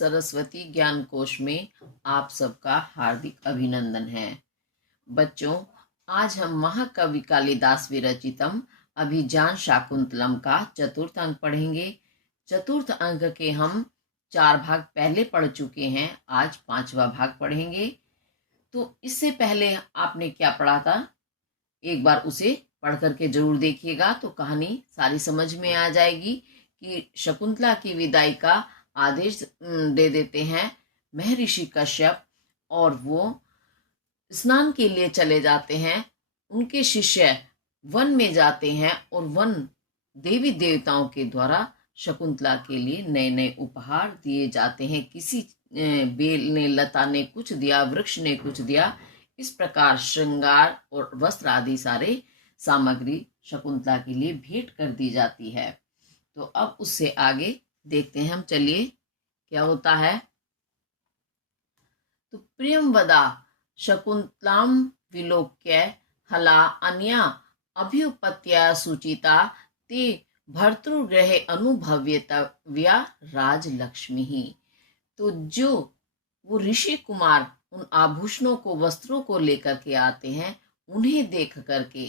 सरस्वती ज्ञान कोश में आप सबका हार्दिक अभिनंदन है। बच्चों, आज हम महाकवि कालिदास विरचितम अभिज्ञान शाकुंतलम का चतुर्थ अंक पढ़ेंगे। चतुर्थ अंक के हम 4 भाग पहले पढ़ चुके हैं, आज 5वां भाग पढ़ेंगे। तो इससे पहले आपने क्या पढ़ा था, एक बार उसे पढ़ करके जरूर देखिएगा, तो कहानी सारी समझ में आ जाएगी कि शकुंतला की विदाई का आदेश दे देते हैं महर्षि कश्यप, और वो स्नान के लिए चले जाते हैं। उनके शिष्य वन में जाते हैं और वन देवी देवताओं के द्वारा शकुंतला के लिए नए नए उपहार दिए जाते हैं। किसी बेल ने, लता ने कुछ दिया, वृक्ष ने कुछ दिया। इस प्रकार श्रृंगार और वस्त्र आदि सारे सामग्री शकुंतला के लिए भेंट कर दी जाती है। तो अब उससे आगे देखते हैं हम, चलिए क्या होता है। तो प्रियंवदा शकुंतलाम विलोक्य हला अन्या अभ्युपत्या सुचिता ते भर्तृगृहे अनुभव्यतव्या राजलक्ष्मी ही। तो जो वो ऋषि कुमार उन आभूषणों को, वस्त्रों को लेकर के आते हैं, उन्हें देख करके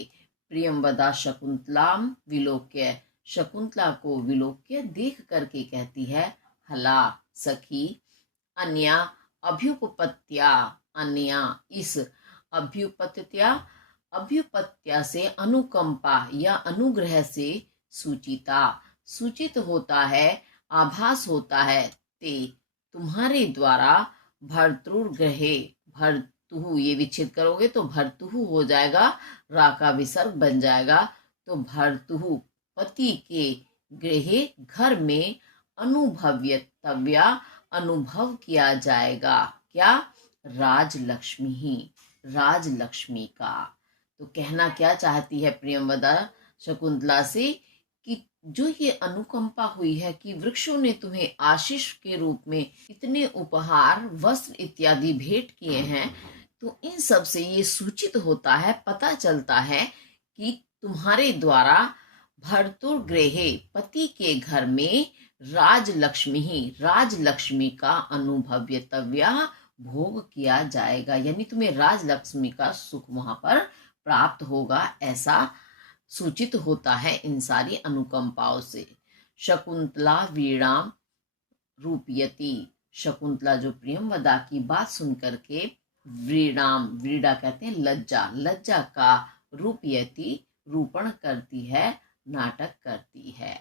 प्रियंवदा शकुंतलाम विलोक्य, शकुंतला को विलोक्य देख करके कहती है, हला सखी, अन्या अभ्युपत्या, अन्या इस, अभ्युपत्या से अनुकंपा या अनुग्रह से, सूचिता सूचित होता है, आभास होता है, ते तुम्हारे द्वारा, भर्तृगृहे, भर्तुहु ये विच्छेद करोगे तो भर्तुहु हो जाएगा, रा का विसर्ग बन जाएगा। तो भर्तुहु पति के, गृहे घर में, अनुभव्यतव्या अनुभव किया जाएगा, क्या, राजलक्ष्मी ही, राजलक्ष्मी का। तो कहना क्या चाहती है प्रियंवदा शकुंतला से कि जो ये अनुकंपा हुई है कि वृक्षों ने तुम्हें आशीष के रूप में इतने उपहार, वस्त्र इत्यादि भेंट किए हैं, तो इन सब से ये सूचित होता है, पता चलता है कि तुम्हारे द्वारा भर्तृगृहे, पति के घर में, राजलक्ष्मी ही, राजलक्ष्मी का अनुभव्यतव्या भोग किया जाएगा, यानी तुम्हें राजलक्ष्मी का सुख वहां पर प्राप्त होगा, ऐसा सूचित होता है इन सारी अनुकंपाओं से। शकुंतला वीणाम रूपयति, शकुंतला जो प्रियंवदा की बात सुन करके व्रीडाम, व्रीडा कहते हैं लज्जा, लज्जा का, रूपयति रूपण करती है, नाटक करती है।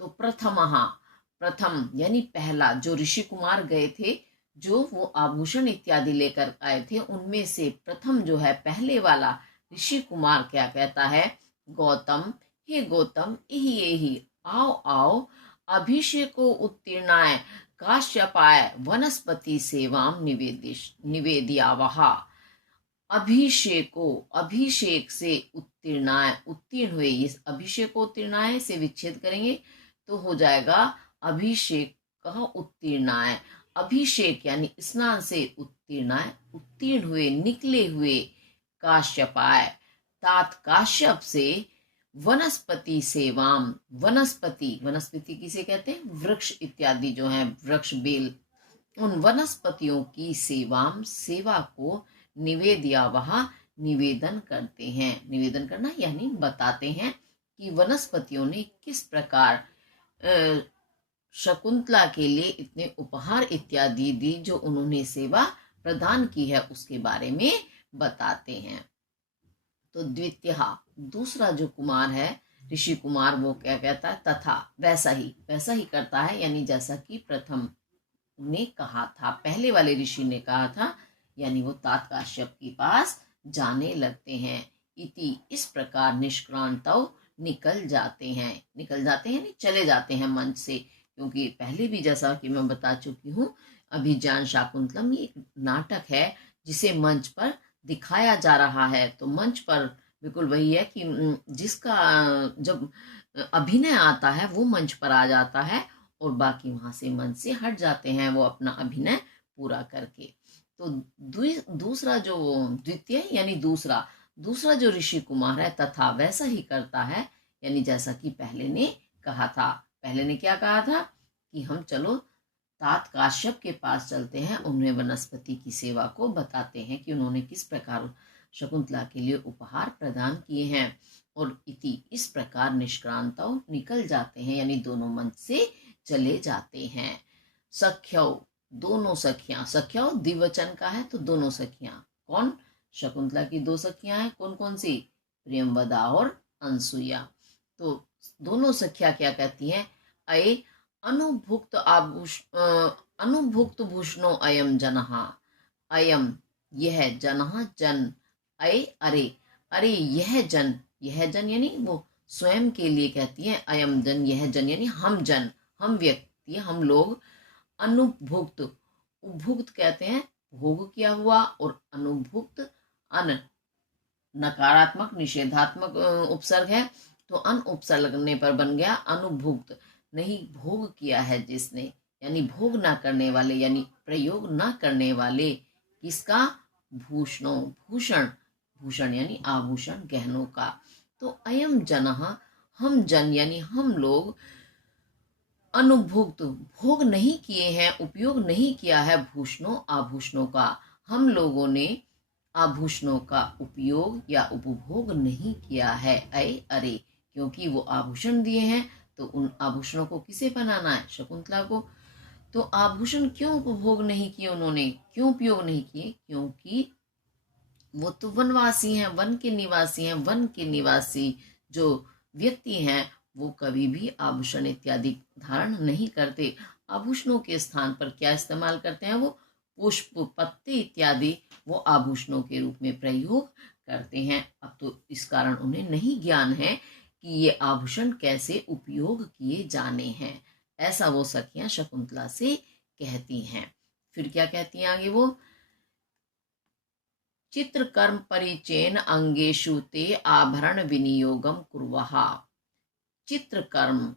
तो प्रथम यानी पहला, जो ऋषि कुमार गए थे, जो वो आभूषण इत्यादि लेकर आए थे, उनमें से प्रथम जो है, पहले वाला ऋषि कुमार क्या कहता है, गौतम, हे गौतम, यही आओ आओ, अभिषेको उत्तीर्णाय काश्यपाय वनस्पति सेवाम निवेदियावहा। अभिषेको, अभिषेक से उत्तीर्णाय, उत्तीर्ण हुए, इस अभिषेको उत्तीर्णाय से विच्छेद करेंगे तो हो जाएगा अभिषेक का उत्तीर्णाय। अभिषेक यानी स्नान से उत्तीर्णाय, उत्तीर्ण हुए, निकले हुए, काश्यपाय तात काश्यप से, वनस्पति सेवाम, वनस्पति, वनस्पति किसे कहते हैं, वृक्ष इत्यादि जो हैं, वृक्ष बेल, उन वनस्पतियों की सेवाम, सेवा को, निवेदिया वहा निवेदन करते हैं। निवेदन करना यानी बताते हैं कि वनस्पतियों ने किस प्रकार शकुंतला के लिए इतने उपहार इत्यादि दी, जो उन्होंने सेवा प्रदान की है, उसके बारे में बताते हैं। तो द्वितीय, दूसरा जो कुमार है, ऋषि कुमार, वो क्या कहता है, तथा वैसा ही करता है, यानी जैसा कि प्रथम ने कहा था, पहले वाले ऋषि ने कहा था, यानी वो तात काश्यप के पास जाने लगते हैं। इति इस प्रकार निष्क्रांतौ निकल जाते हैं यानी चले जाते हैं मंच से, क्योंकि पहले भी जैसा कि मैं बता चुकी हूँ, अभिज्ञान शाकुंतलम ये एक नाटक है जिसे मंच पर दिखाया जा रहा है। तो मंच पर बिल्कुल वही है कि जिसका जब अभिनय आता है वो मंच पर आ जाता है, और बाकी वहां से मंच से हट जाते हैं वो अपना अभिनय पूरा करके। तो दूसरा जो, द्वितीय यानी दूसरा जो ऋषि कुमार है, तथा वैसा ही करता है, यानी जैसा कि पहले ने कहा था। पहले ने क्या कहा था कि हम चलो तात काश्यप के पास चलते हैं, उन्हें वनस्पति की सेवा को बताते हैं कि उन्होंने किस प्रकार शकुंतला के लिए उपहार प्रदान किए हैं। और इति इस प्रकार निष्क्रांतौ निकल जाते हैं, यानी दोनों मंच से चले जाते हैं। सख्यौ दोनों सखियां, सख्यौ द्विवचन का है तो दोनों सखियां कौन, शकुंतला की दो सखियां हैं, कौन कौन सी, प्रियंवदा और अनसुईया। तो दोनों सखियां क्या कहती हैं, अये अनुभुक्त अनुभुक्त भूषणो अयम जनहा, अयम यह जनहा जन, अय अरे, अरे यह जन, यह जन यानी वो स्वयं के लिए कहती है, अयम जन यह जन यानी हम जन, हम व्यक्ति, हम लोग, अनुभुक्त, उपभुक्त कहते हैं भोग किया हुआ, और अनुभुक्त अन नकारात्मक निषेधात्मक उपसर्ग है, तो अन उपसर्ग लगने पर बन गया अनुभुक्त, नहीं भोग किया है जिसने, यानी भोग ना करने वाले, यानी प्रयोग ना करने वाले, किसका, भूषणों भूषण, भूषण यानी आभूषण गहनों का। तो अयम जनः हम जन यानी हम लोग, अनुभुक्त भोग नहीं किए हैं, उपयोग नहीं किया है भूषणों आभूषणों का, हम लोगों ने आभूषणों का उपयोग या उपभोग नहीं किया है, अरे क्योंकि वो आभूषण दिए हैं तो उन आभूषणों को किसे पहनाना है, शकुंतला को। तो आभूषण क्यों उपभोग नहीं किए उन्होंने, क्यों उपयोग नहीं किए, क्योंकि वो तो वनवासी हैं, वन के निवासी हैं, वन के निवासी जो व्यक्ति हैं वो कभी भी आभूषण इत्यादि धारण नहीं करते। आभूषणों के स्थान पर क्या इस्तेमाल करते हैं, वो पुष्प पत्ते इत्यादि वो आभूषणों के रूप में प्रयोग करते हैं। अब तो इस कारण उन्हें नहीं ज्ञान है कि ये आभूषण कैसे उपयोग किए जाने हैं, ऐसा वो सखियां शकुंतला से कहती हैं। फिर क्या कहती हैं आगे वो, चित्रकर्म परिचेन अंगेषु ते आभरण विनियोगम कुर्वः। चित्रकर्म,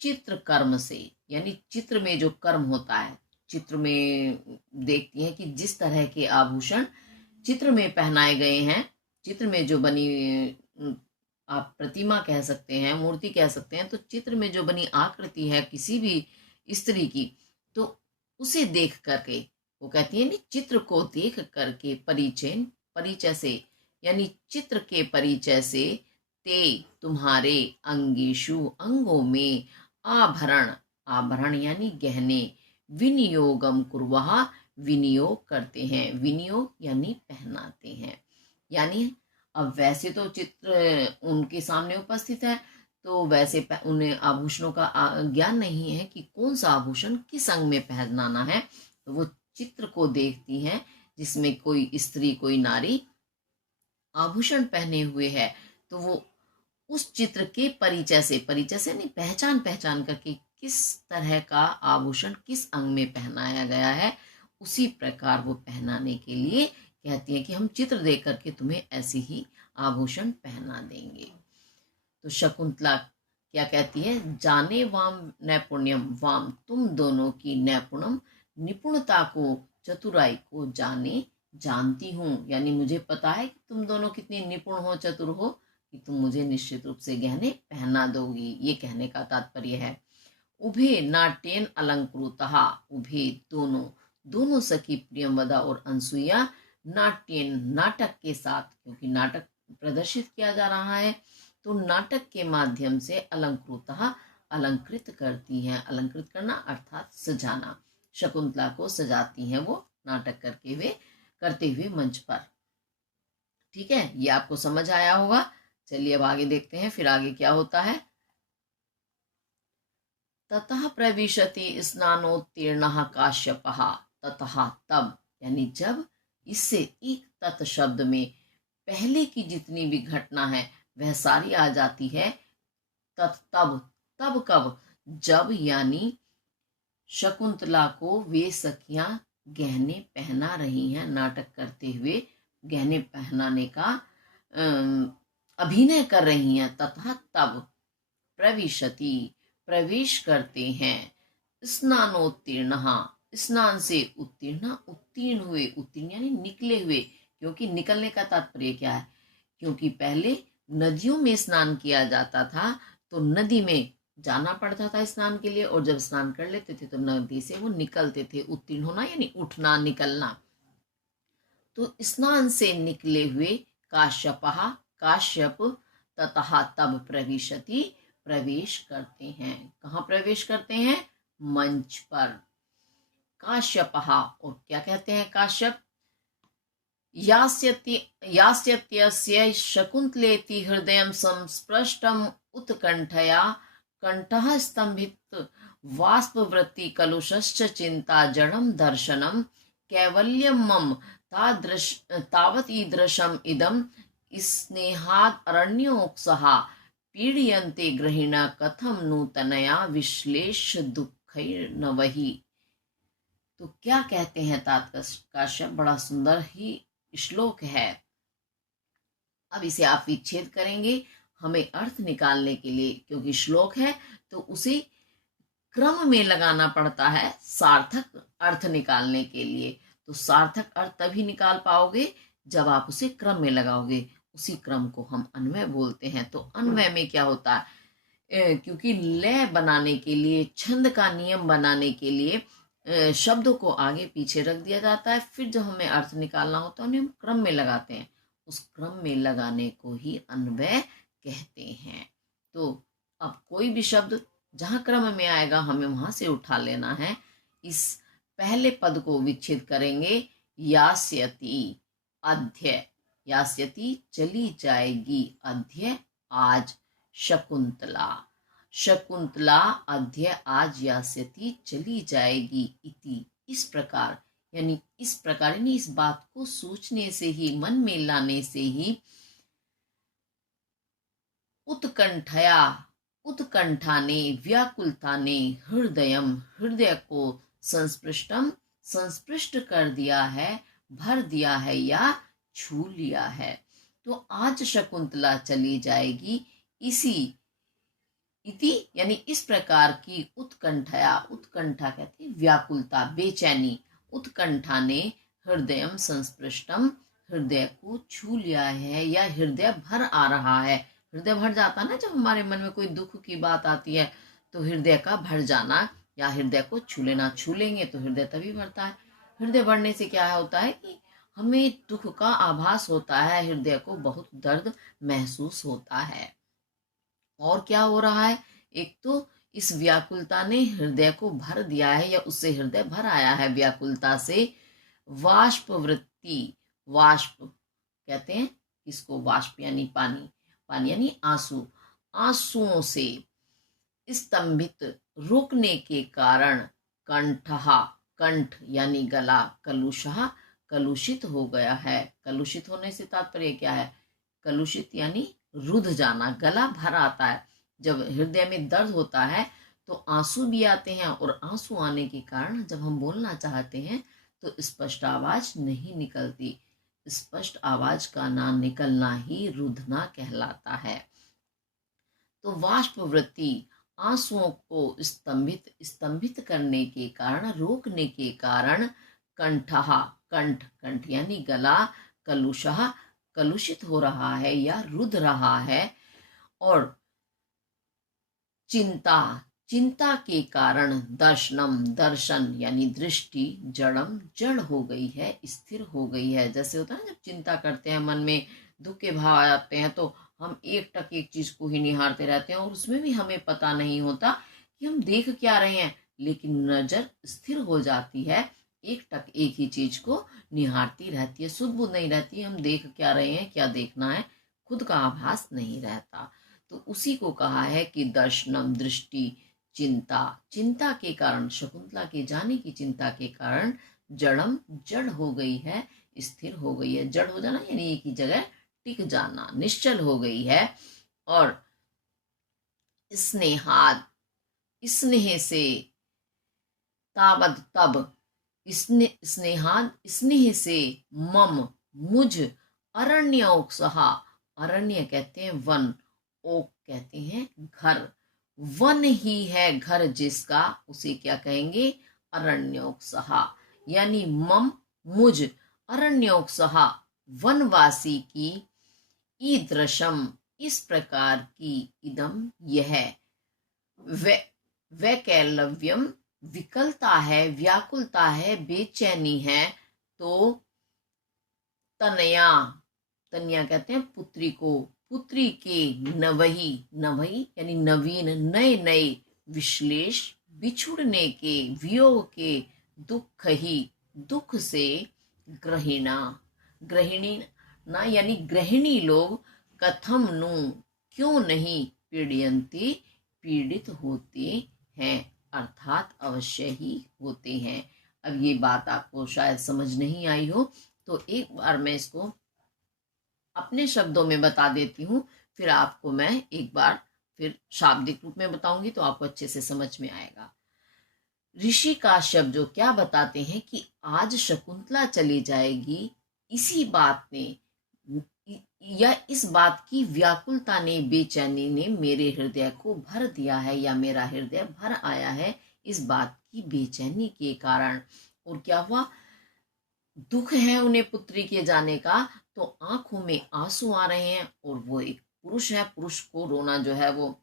चित्रकर्म से यानी चित्र में जो कर्म होता है, चित्र में देखती हैं कि जिस तरह के आभूषण चित्र में पहनाए गए हैं, चित्र में जो बनी, आप प्रतिमा कह सकते हैं, मूर्ति कह सकते हैं, तो चित्र में जो बनी आकृति है किसी भी स्त्री की, तो उसे देख करके वो कहती है, चित्र को देख करके, परिचय परिचय से यानी चित्र के परिचय से, ते तुम्हारे, अंगेशु अंगों में, आभरण आभरण यानी गहने, विनियोगम कुर्वः विनियोग करते हैं, विनियोग यानी पहनाते हैं। यानी अब वैसे तो चित्र उनके सामने उपस्थित है, तो वैसे उन्हें आभूषणों का ज्ञान नहीं है कि कौन सा आभूषण किस अंग में पहनाना है, तो वो चित्र को देखती हैं जिसमें कोई स्त्री कोई नारी आभूषण पहने हुए है, तो वो उस चित्र के परिचय से, परिचय से नहीं पहचान पहचान करके किस तरह का आभूषण किस अंग में पहनाया गया है, उसी प्रकार वो पहनाने के लिए कहती है कि हम चित्र देख करके तुम्हें ऐसे ही आभूषण पहना देंगे। तो शकुंतला क्या कहती है, जाने वाम नैपुण्यम, वाम तुम दोनों की, नैपुणम निपुणता को, चतुराई को जाने जानती हूँ, यानी मुझे पता है कि तुम दोनों कितनी निपुण हो, चतुर हो, कि तुम मुझे निश्चित रूप से गहने पहना दोगी, ये कहने का तात्पर्य है। उभे नाट्येन अलंकृतः, उभे दोनों, दोनों सखी प्रियंवदा और अनसुईया, नाट्येन नाटक के साथ, क्योंकि नाटक प्रदर्शित किया जा रहा है, तो नाटक के माध्यम से अलंकृतः अलंकृत करती हैं, अलंकृत करना अर्थात सजाना, शकुंतला को सजाती हैं वो नाटक करते हुए मंच पर। ठीक है, ये आपको समझ आया होगा। चलिए अब आगे देखते हैं फिर आगे क्या होता है। ततः प्रविशति स्नानोत्तीर्णः काश्यपः, ततः तब यानी जब, इससे एक तत् शब्द में पहले की जितनी भी घटना है वह सारी आ जाती है। तत् तब, तब कब, जब यानी शकुंतला को वे सखियां गहने पहना रही हैं, नाटक करते हुए गहने पहनाने का अभिनय कर रही हैं। तथा तब प्रविशति प्रवेश करते हैं, स्नानोत्तीर्ण, स्नान से उत्तीर्ण, उत्तीर्ण हुए, उत्तीर्ण यानी निकले हुए, क्योंकि निकलने का तात्पर्य क्या है, क्योंकि पहले नदियों में स्नान किया जाता था, तो नदी में जाना पड़ता था स्नान के लिए, और जब स्नान कर लेते थे तो नदी से वो निकलते थे। उत्तीर्ण होना यानी उठना, निकलना। तो स्नान से निकले हुए काश्यपः, काश्यप ततः तब प्रविशति, प्रवेश करते हैं। कहाँ प्रवेश करते हैं? मंच पर। काश्यपः, और क्या कहते हैं काश्यप? यास्यत्यस्य शकुन्तलेति हृदयं संस्पृष्टम् उत्कण्ठया, कण्ठः स्तम्भित वाष्पवृत्ति कलुषश्च चिन्ता जडं दर्शनं, कैवल्यं मम तावत् ईदृशम् इदं स्नेहाद् अरण्योत्सः, पीड्यन्ते गृहिणः कथं नूतनया विश्लेष्य दुःखैर्नवहि। तो क्या कहते हैं तात काश्यप? बड़ा सुंदर ही श्लोक है। अब इसे आप विच्छेद करेंगे हमें अर्थ निकालने के लिए, क्योंकि श्लोक है तो उसे क्रम में लगाना पड़ता है सार्थक अर्थ निकालने के लिए। तो सार्थक अर्थ तभी निकाल पाओगे जब आप उसे क्रम में लगाओगे। उसी क्रम को हम अन्वय बोलते हैं। तो अन्वय में क्या होता है? क्योंकि लय बनाने के लिए, छंद का नियम बनाने के लिए शब्दों को आगे पीछे रख दिया जाता है। फिर जब हमें अर्थ निकालना होता है उन्हें हम क्रम में लगाते हैं। उस क्रम में लगाने को ही अन्वय कहते हैं। तो अब कोई भी शब्द जहां क्रम में आएगा हमें वहां से उठा लेना है। इस पहले पद को विच्छेद करेंगे। यास्यति, अध्य, यास्यति चली जाएगी, अध्य आज, शकुंतला, शकुंतला अध्य आज यास्यति चली जाएगी, इति, इस प्रकार, यानी इस प्रकार, यानी इस बात को सोचने से ही, मन में लाने से ही, उत्कंठया, उत्कंठा ने, व्याकुलता ने, हृदयम, हृदय को, संस्पृष्टम, संस्पृष्ट कर दिया है, भर दिया है या छू लिया है। तो आज शकुंतला चली जाएगी, इसी, इति यानी इस प्रकार की, उत्कंठया, उत्कंठा कहते हैं व्याकुलता, बेचैनी, उत्कंठा ने हृदयम संस्पृष्टम, हृदय को छू लिया है या हृदय भर आ रहा है। हृदय भर जाता ना जब हमारे मन में कोई दुख की बात आती है, तो हृदय का भर जाना या हृदय को छू लेना। छू लेंगे तो हृदय तभी भरता है। हृदय भरने से क्या होता है कि हमें दुख का आभास होता है, हृदय को बहुत दर्द महसूस होता है। और क्या हो रहा है? एक तो इस व्याकुलता ने हृदय को भर दिया है या उससे हृदय भर आया है व्याकुलता से। वाष्प वृत्ति, वाष्प कहते हैं इसको, वाष्प यानी पानी, पानी यानी आंसू, आंसुओं से स्तंभित, रोकने के कारण, कंठहा, कंठ यानी गला, कलुषः कलुषित हो गया है। कलुषित होने से तात्पर्य क्या है? कलुषित यानी रुध जाना, गला भर आता है। जब हृदय में दर्द होता है तो आंसू भी आते हैं, और आंसू आने के कारण जब हम बोलना चाहते हैं तो स्पष्ट आवाज नहीं निकलती। स्पष्ट आवाज का ना निकलना ही रुधना कहलाता है। तो वाष्प वृत्ति, आंसुओं को स्तंभित, स्तंभित करने के कारण, रोकने के कारण, कंठहा, कंठ, कंठ यानी गला, कलुषः कलुषित हो रहा है या रुध रहा है, और चिंता, चिंता के कारण, दर्शनम, दर्शन यानी दृष्टि, जड़म जड़ हो गई है, स्थिर हो गई है। जैसे होता है ना जब चिंता करते हैं, मन में दुख के भाव आते हैं तो हम एक टक एक चीज को ही निहारते रहते हैं, और उसमें भी हमें पता नहीं होता कि हम देख क्या रहे हैं, लेकिन नजर स्थिर हो जाती है, एक टक एक ही चीज को निहारती रहती है, सुध बुध नहीं रहती, हम देख क्या रहे हैं, क्या देखना है, खुद का आभास नहीं रहता। तो उसी को कहा है कि दर्शनम, दृष्टि, चिंता, चिंता के कारण, शकुंतला के जाने की चिंता के कारण, जड़म जड़ हो गई है, स्थिर हो गई है। जड़ हो जाना यानी एक ही जगह टिक जाना, निश्चल हो गई है। और स्नेहाद, स्नेह से, तावद तब, स्नेहाद स्नेह से, मम मुझ, अरण्योत्सः, अरण्य कहते हैं वन, ओक कहते हैं घर, वन ही है घर जिसका, उसे क्या कहेंगे? अरण्योत्सः, यानी मम मुझ, अरण्योत्सः वनवासी की, ईदृशम इस प्रकार की, इदम यह, वै वैकलव्यम, विकलता है, व्याकुलता है, बेचैनी है। तो तनया, तनया कहते हैं पुत्री को, पुत्री के नवही, नवही यानी नवीन, नए नए, विश्लेष बिछुड़ने के, वियोग के, दुख ही, दुख से, ग्रहिणा, ग्रहिणी ना यानी गृहिणी लोग, कथम नु क्यों नहीं, पीड़यंती पीड़ित होते हैं, अर्थात अवश्य ही होते हैं। अब ये बात आपको शायद समझ नहीं आई हो, तो एक बार मैं इसको अपने शब्दों में बता देती हूँ, फिर आपको मैं एक बार फिर शाब्दिक रूप में बताऊंगी तो आपको अच्छे से समझ में आएगा। ऋषि काश्यप जो क्या बताते हैं कि आज शकुंतला चली जाएगी, इसी बात ने या इस बात की व्याकुलता ने, बेचैनी ने मेरे हृदय को भर दिया है, या मेरा हृदय भर आया है इस बात की बेचैनी के कारण। और क्या हुआ, दुख है उन्हें पुत्री के जाने का, तो आंखों में आंसू आ रहे हैं। और वो एक पुरुष है, पुरुष को रोना जो है वो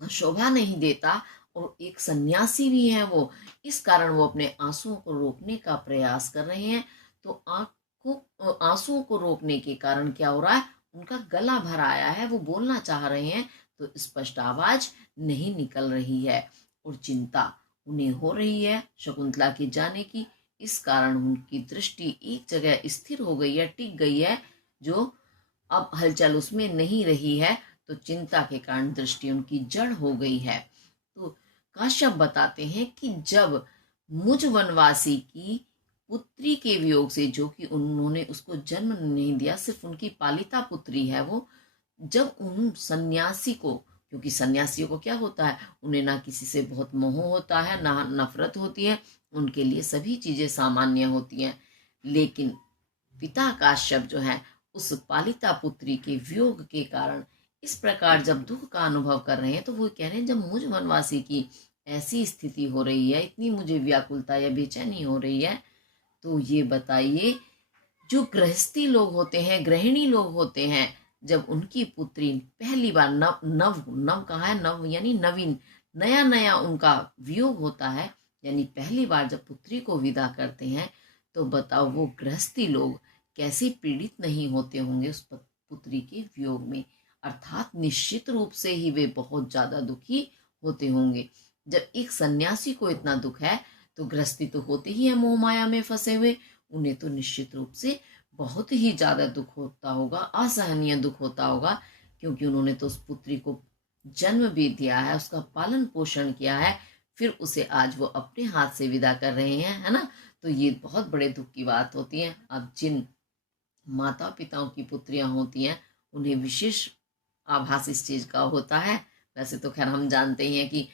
शोभा नहीं देता, और एक सन्यासी भी है वो, इस कारण वो अपने आंसुओं को रोकने का प्रयास कर रहे हैं। तो आंसुओं को रोकने के कारण क्या हो रहा है, उनका गला भर आया है, वो बोलना चाह रहे हैं तो स्पष्ट आवाज नहीं निकल रही है, और चिंता उन्हें हो रही है शकुंतला के जाने की। इस कारण उनकी दृष्टि एक जगह स्थिर हो गई है, टिक गई है, जो अब हलचल उसमें नहीं रही है। तो चिंता के कारण दृष्टि उनकी जड़ हो गई है। तो काश्यप बताते हैं कि जब मुझ वनवासी की पुत्री के वियोग से, जो कि उन्होंने उसको जन्म नहीं दिया, सिर्फ उनकी पालिता पुत्री है वो, जब उन सन्यासी को, क्योंकि सन्यासियों को क्या होता है, उन्हें ना किसी से बहुत मोह होता है, ना नफरत होती है, उनके लिए सभी चीजें सामान्य होती हैं। लेकिन पिता काश्यप जो है, उस पालिता पुत्री के वियोग के कारण इस प्रकार जब दुख का अनुभव कर रहे हैं, तो वो कह रहे हैं जब मुझ वनवासी की ऐसी स्थिति हो रही है, इतनी मुझे व्याकुलता या बेचैनी हो रही है, तो ये बताइए जो गृहस्थी लोग होते हैं, गृहिणी लोग होते हैं, जब उनकी पुत्री पहली बार नव नव नव कहा है, नव यानी नवीन, नया नया उनका वियोग होता है, यानी पहली बार जब पुत्री को विदा करते हैं, तो बताओ वो गृहस्थी लोग कैसे पीड़ित नहीं होते होंगे उस पुत्री के वियोग में। अर्थात निश्चित रूप से ही वे बहुत ज्यादा दुखी होते होंगे। जब एक सन्यासी को इतना दुख है, तो गृहस्थी तो होते ही है मोह माया में फंसे हुए, उन्हें तो निश्चित रूप से बहुत ही ज्यादा दुख होता होगा, असहनीय दुख होता होगा, क्योंकि उन्होंने तो उस पुत्री को जन्म भी दिया है, उसका पालन पोषण किया है, फिर उसे आज वो अपने हाथ से विदा कर रहे हैं, है ना। तो ये बहुत बड़े दुख की बात होती है। अब जिन माता पिताओं की पुत्रियां होती हैं, उन्हें विशेष आभास इस चीज का होता है। वैसे तो खैर हम जानते ही हैं कि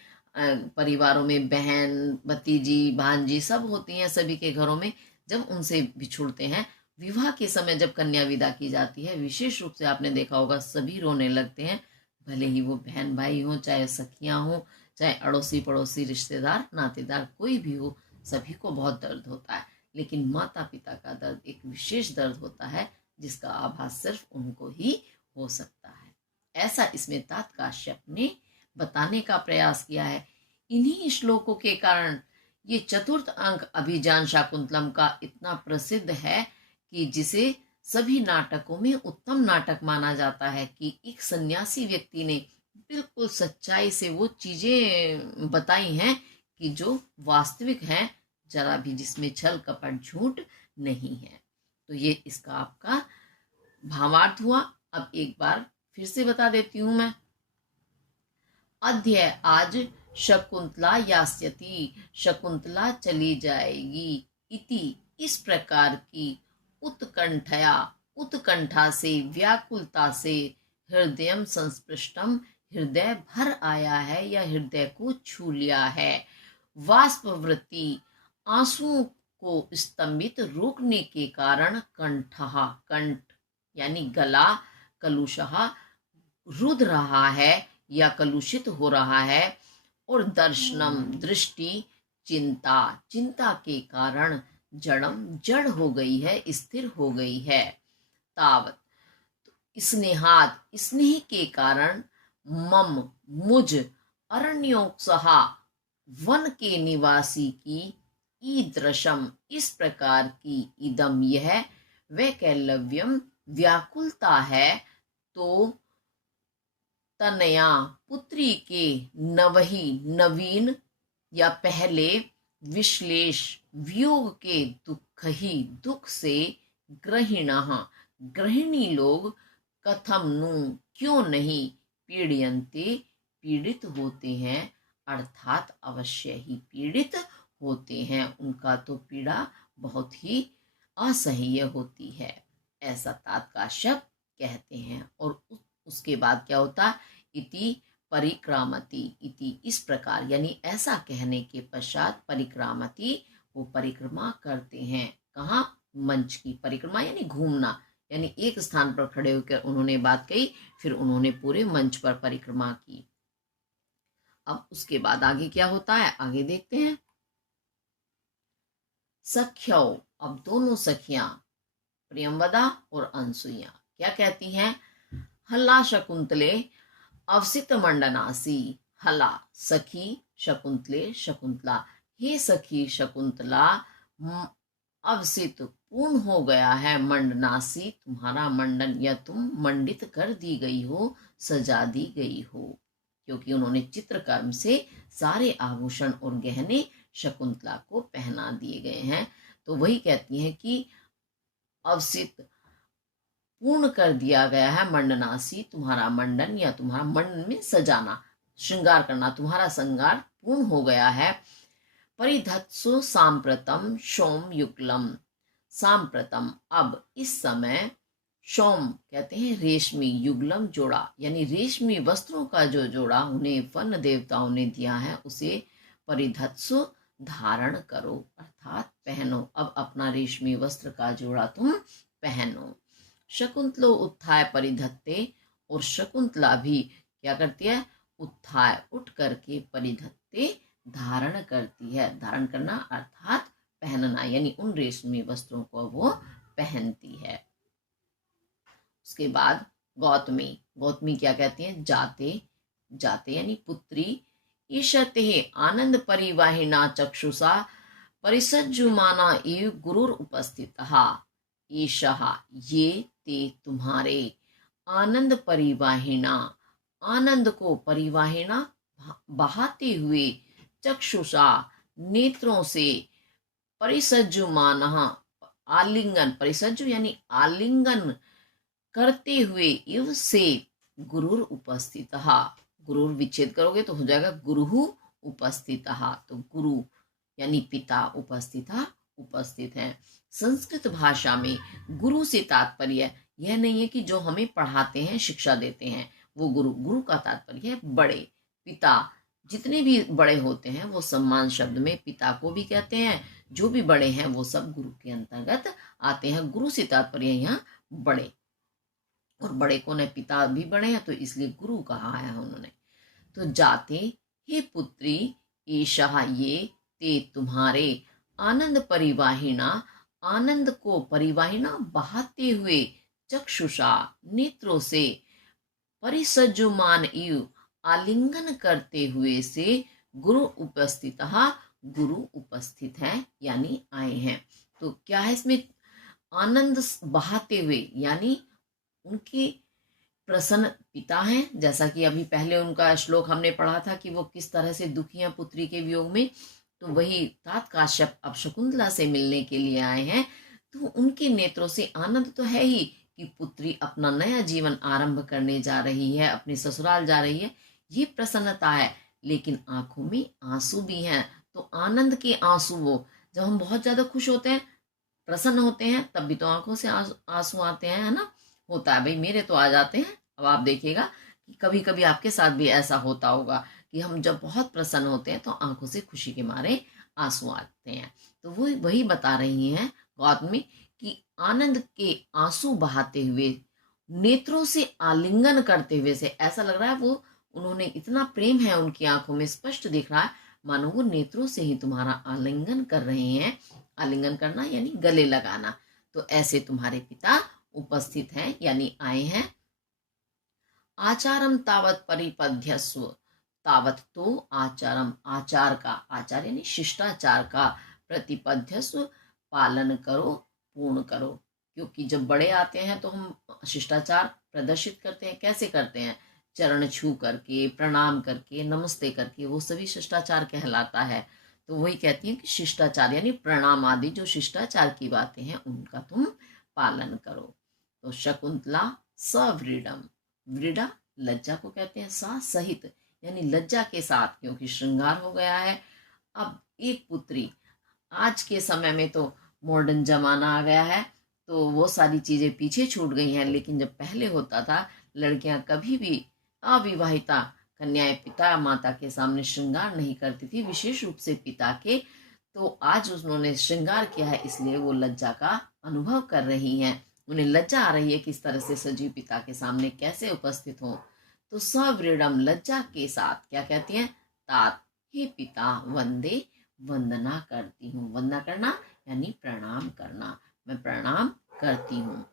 परिवारों में बहन, भतीजी, भांजी सब होती हैं, सभी के घरों में जब उनसे बिछुड़ते हैं, विवाह के समय जब कन्या विदा की जाती है, विशेष रूप से आपने देखा होगा सभी रोने लगते हैं, भले ही वो बहन भाई हो, चाहे सखियां हो, चाहे अड़ोसी पड़ोसी रिश्तेदार नातेदार कोई भी हो, सभी को बहुत दर्द होता है। लेकिन माता पिता का दर्द एक विशेष दर्द होता है, जिसका आभास सिर्फ उनको ही हो सकता है। ऐसा इसमें तात काश्यप ने बताने का प्रयास किया है। इन्हीं श्लोकों के कारण ये चतुर्थ अंक अभिजान शाकुंतलम का इतना प्रसिद्ध है कि जिसे सभी नाटकों में उत्तम नाटक माना जाता है, कि एक सन्यासी व्यक्ति ने बिल्कुल सच्चाई से वो चीजें बताई हैं कि जो वास्तविक हैं, जरा भी जिसमें छल कपट झूठ नहीं है। तो ये इसका आपका भावार्थ हुआ। अब एक बार फिर से बता देती हूं मैं। अध्याय आज शकुंतला यास्यति, शकुंतला चली जाएगी, इति इस प्रकार की, उत्कंठया उत्कंठा से, व्याकुलता से, हृदयम संस्पृष्टम हृदय भर आया है या हृदय को छू लिया है, वाष्पवृत्ति आंसुओं को स्तंभित रोकने के कारण, कंठहा कंठ यानी गला, कलुषहा रुध रहा है या कलुषित हो रहा है, और दर्शनम दृष्टि, चिंता चिंता के कारण, जड़म जड़ हो गई है, स्थिर हो गई है, तावत स्नेहाद स्नेह के कारण, मम मुझ, अरण्योत्सहा, वन के निवासी की, ईदृशम इस प्रकार की, इदम यह, वैकल्यव्यम व्याकुलता है, तो तनया पुत्री के, नवही नवीन या पहले, विश्लेष वियोग के, दुख ही दुख से, ग्रहिण गृहिणी लोग, कथम नु क्यों नहीं, पीड़यन्ते पीड़ित होते हैं, अर्थात अवश्य ही पीड़ित होते हैं, उनका तो पीड़ा बहुत ही असह्य होती है, ऐसा तात्काशप कहते हैं। और उसके बाद क्या होता, इति परिक्रामति, इति इस प्रकार, यानी ऐसा कहने के पश्चात, परिक्रामति वो परिक्रमा करते हैं, कहाँ, मंच की परिक्रमा यानी घूमना, यानी एक स्थान पर खड़े होकर उन्होंने बात कही, फिर उन्होंने पूरे मंच पर परिक्रमा की। अब उसके बाद आगे क्या होता है, आगे देखते हैं। सख्यो, अब दोनों सखियां प्रियंवदा और अनसुईया क्या कहती हैं, हल्ला शकुंतले अवसित मंडनासी, हला सखी, शकुंतले शकुंतला, हे सखी शकुंतला, अवसित पूर्ण हो गया है, मंडनासी तुम्हारा मंडन, या तुम मंडित कर दी गई हो, सजा दी गई हो, क्योंकि उन्होंने चित्रकर्म से सारे आभूषण और गहने शकुंतला को पहना दिए गए हैं। तो वही कहती हैं कि अवसित पूर्ण कर दिया गया है, मंडनासी तुम्हारा मंडन, या तुम्हारा मंडन में सजाना, श्रृंगार करना, तुम्हारा श्रृंगार पूर्ण हो गया है। परिधत्सु सांप्रतम शोम युगलम, सांप्रतम अब इस समय, शोम कहते हैं रेशमी, युगलम जोड़ा, यानी रेशमी वस्त्रों का जो जोड़ा उन्हें वन देवताओं ने दिया है, उसे परिधत्सु धारण करो, अर्थात पहनो, अब अपना रेशमी वस्त्र का जोड़ा तुम पहनो। शकुंतलो उत्थाय परिधत्ते, और शकुंतला भी क्या करती है, उत्थाय उठ करके, परिधत्ते धारण करती है, धारण करना अर्थात पहनना, यानी उन रेशमी वस्त्रों को वो पहनती है। उसके बाद गौतमी, गौतमी क्या कहती है, जाते, जाते यानी पुत्री, ईशते आनंद परिवाहिना चक्षुषा, परिसज्जुमाना इव गुरुर उपस्थितः, ईशः ये ते तुम्हारे, आनंद परिवाहिना आनंद को, परिवाहिना बहाते हुए, चक्षुषा नेत्रों से, परिसज्जुमान आलिंगन, परिसज्जु यानी आलिंगन करते हुए, इव से, गुरुर उपस्थितः, गुरुर विच्छेद करोगे तो हो जाएगा गुरुहु उपस्थितः, तो गुरु यानी पिता, उपस्थितः उपस्थित है। संस्कृत भाषा में गुरु से तात्पर्य यह नहीं है कि जो हमें पढ़ाते हैं, शिक्षा देते हैं, वो गुरु, गुरु का तात्पर्य है बड़े, पिता, जितने भी बड़े होते हैं वो सम्मान शब्द में पिता को भी कहते हैं, जो भी बड़े हैं वो सब गुरु के अंतर्गत आते हैं, गुरु से तात्पर्य यहाँ बड़े, और बड़े को न, पिता भी बड़े हैं तो इसलिए गुरु कहा है उन्होंने। तो जाते, हे पुत्री, ईशा ये, ते तुम्हारे, आनंद परिवाहिना आनंद को, परिवाहिना बहाते हुए, चक्षुषा नेत्रों से, परिसज्जुमान इव आलिंगन करते हुए से, गुरु उपस्थित, गुरु उपस्थित है यानी आए हैं। तो क्या है इसमें, आनंद बहाते हुए, यानी उनके प्रसन्न पिता हैं, जैसा कि अभी पहले उनका श्लोक हमने पढ़ा था कि वो किस तरह से दुखी हैं पुत्री के वियोग में, तो वही तात काश्यप अब शकुंतला से मिलने के लिए आए हैं, तो उनके नेत्रों से आनंद तो है ही कि पुत्री अपना नया जीवन आरंभ करने जा रही है, अपने ससुराल जा रही है, ये प्रसन्नता है, लेकिन आंखों में आंसू भी हैं। तो आनंद के आंसू, वो जब हम बहुत ज्यादा खुश होते हैं, प्रसन्न होते हैं, तब भी तो आंखों से आंसू आते हैं, है ना, होता है भाई, मेरे तो आ जाते हैं। अब आप देखिएगा कि कभी कभी आपके साथ भी ऐसा होता होगा कि हम जब बहुत प्रसन्न होते हैं तो आंखों से खुशी के मारे आंसू आते हैं। तो वो वही बता रही हैं गौतमी कि आनंद के आंसू बहाते हुए, नेत्रों से आलिंगन करते हुए से, ऐसा लग रहा है वो, उन्होंने इतना प्रेम है उनकी आंखों में, स्पष्ट दिख रहा है मानो वो नेत्रों से ही तुम्हारा आलिंगन कर रहे हैं। आलिंगन करना यानी गले लगाना। तो ऐसे तुम्हारे पिता उपस्थित हैं यानी आए हैं। आचारम तावत परिपध्यस्व, तावत तो आचारम, आचार का, आचार यानी शिष्टाचार का, प्रतिपद्यस्व, पालन करो, पूर्ण करो। क्योंकि जब बड़े आते हैं तो हम शिष्टाचार प्रदर्शित करते हैं। कैसे करते हैं? चरण छू करके, प्रणाम करके, नमस्ते करके, वो सभी शिष्टाचार कहलाता है। तो वही कहती हैं कि शिष्टाचार यानी प्रणाम आदि जो शिष्टाचार की बातें हैं उनका तुम पालन करो। तो शकुंतला सव्रीडम, व्रीडा लज्जा को कहते हैं, सा सहित यानी लज्जा के साथ, क्योंकि श्रृंगार हो गया है। अब एक पुत्री, आज के समय में तो मॉडर्न जमाना आ गया है तो वो सारी चीजें पीछे छूट गई हैं, लेकिन जब पहले होता था लड़कियां कभी भी, अविवाहिता कन्याएं पिता माता के सामने श्रृंगार नहीं करती थी, विशेष रूप से पिता के। तो आज उन्होंने श्रृंगार किया है, इसलिए वो लज्जा का अनुभव कर रही हैं। उन्हें लज्जा आ रही है किस तरह से सजीव पिता के सामने कैसे उपस्थित हो। तो सव्रीडम लज्जा के साथ क्या कहती हैं? तात, हे पिता, वंदे, वंदना करती हूँ। वंदना करना यानी प्रणाम करना, मैं प्रणाम करती हूँ।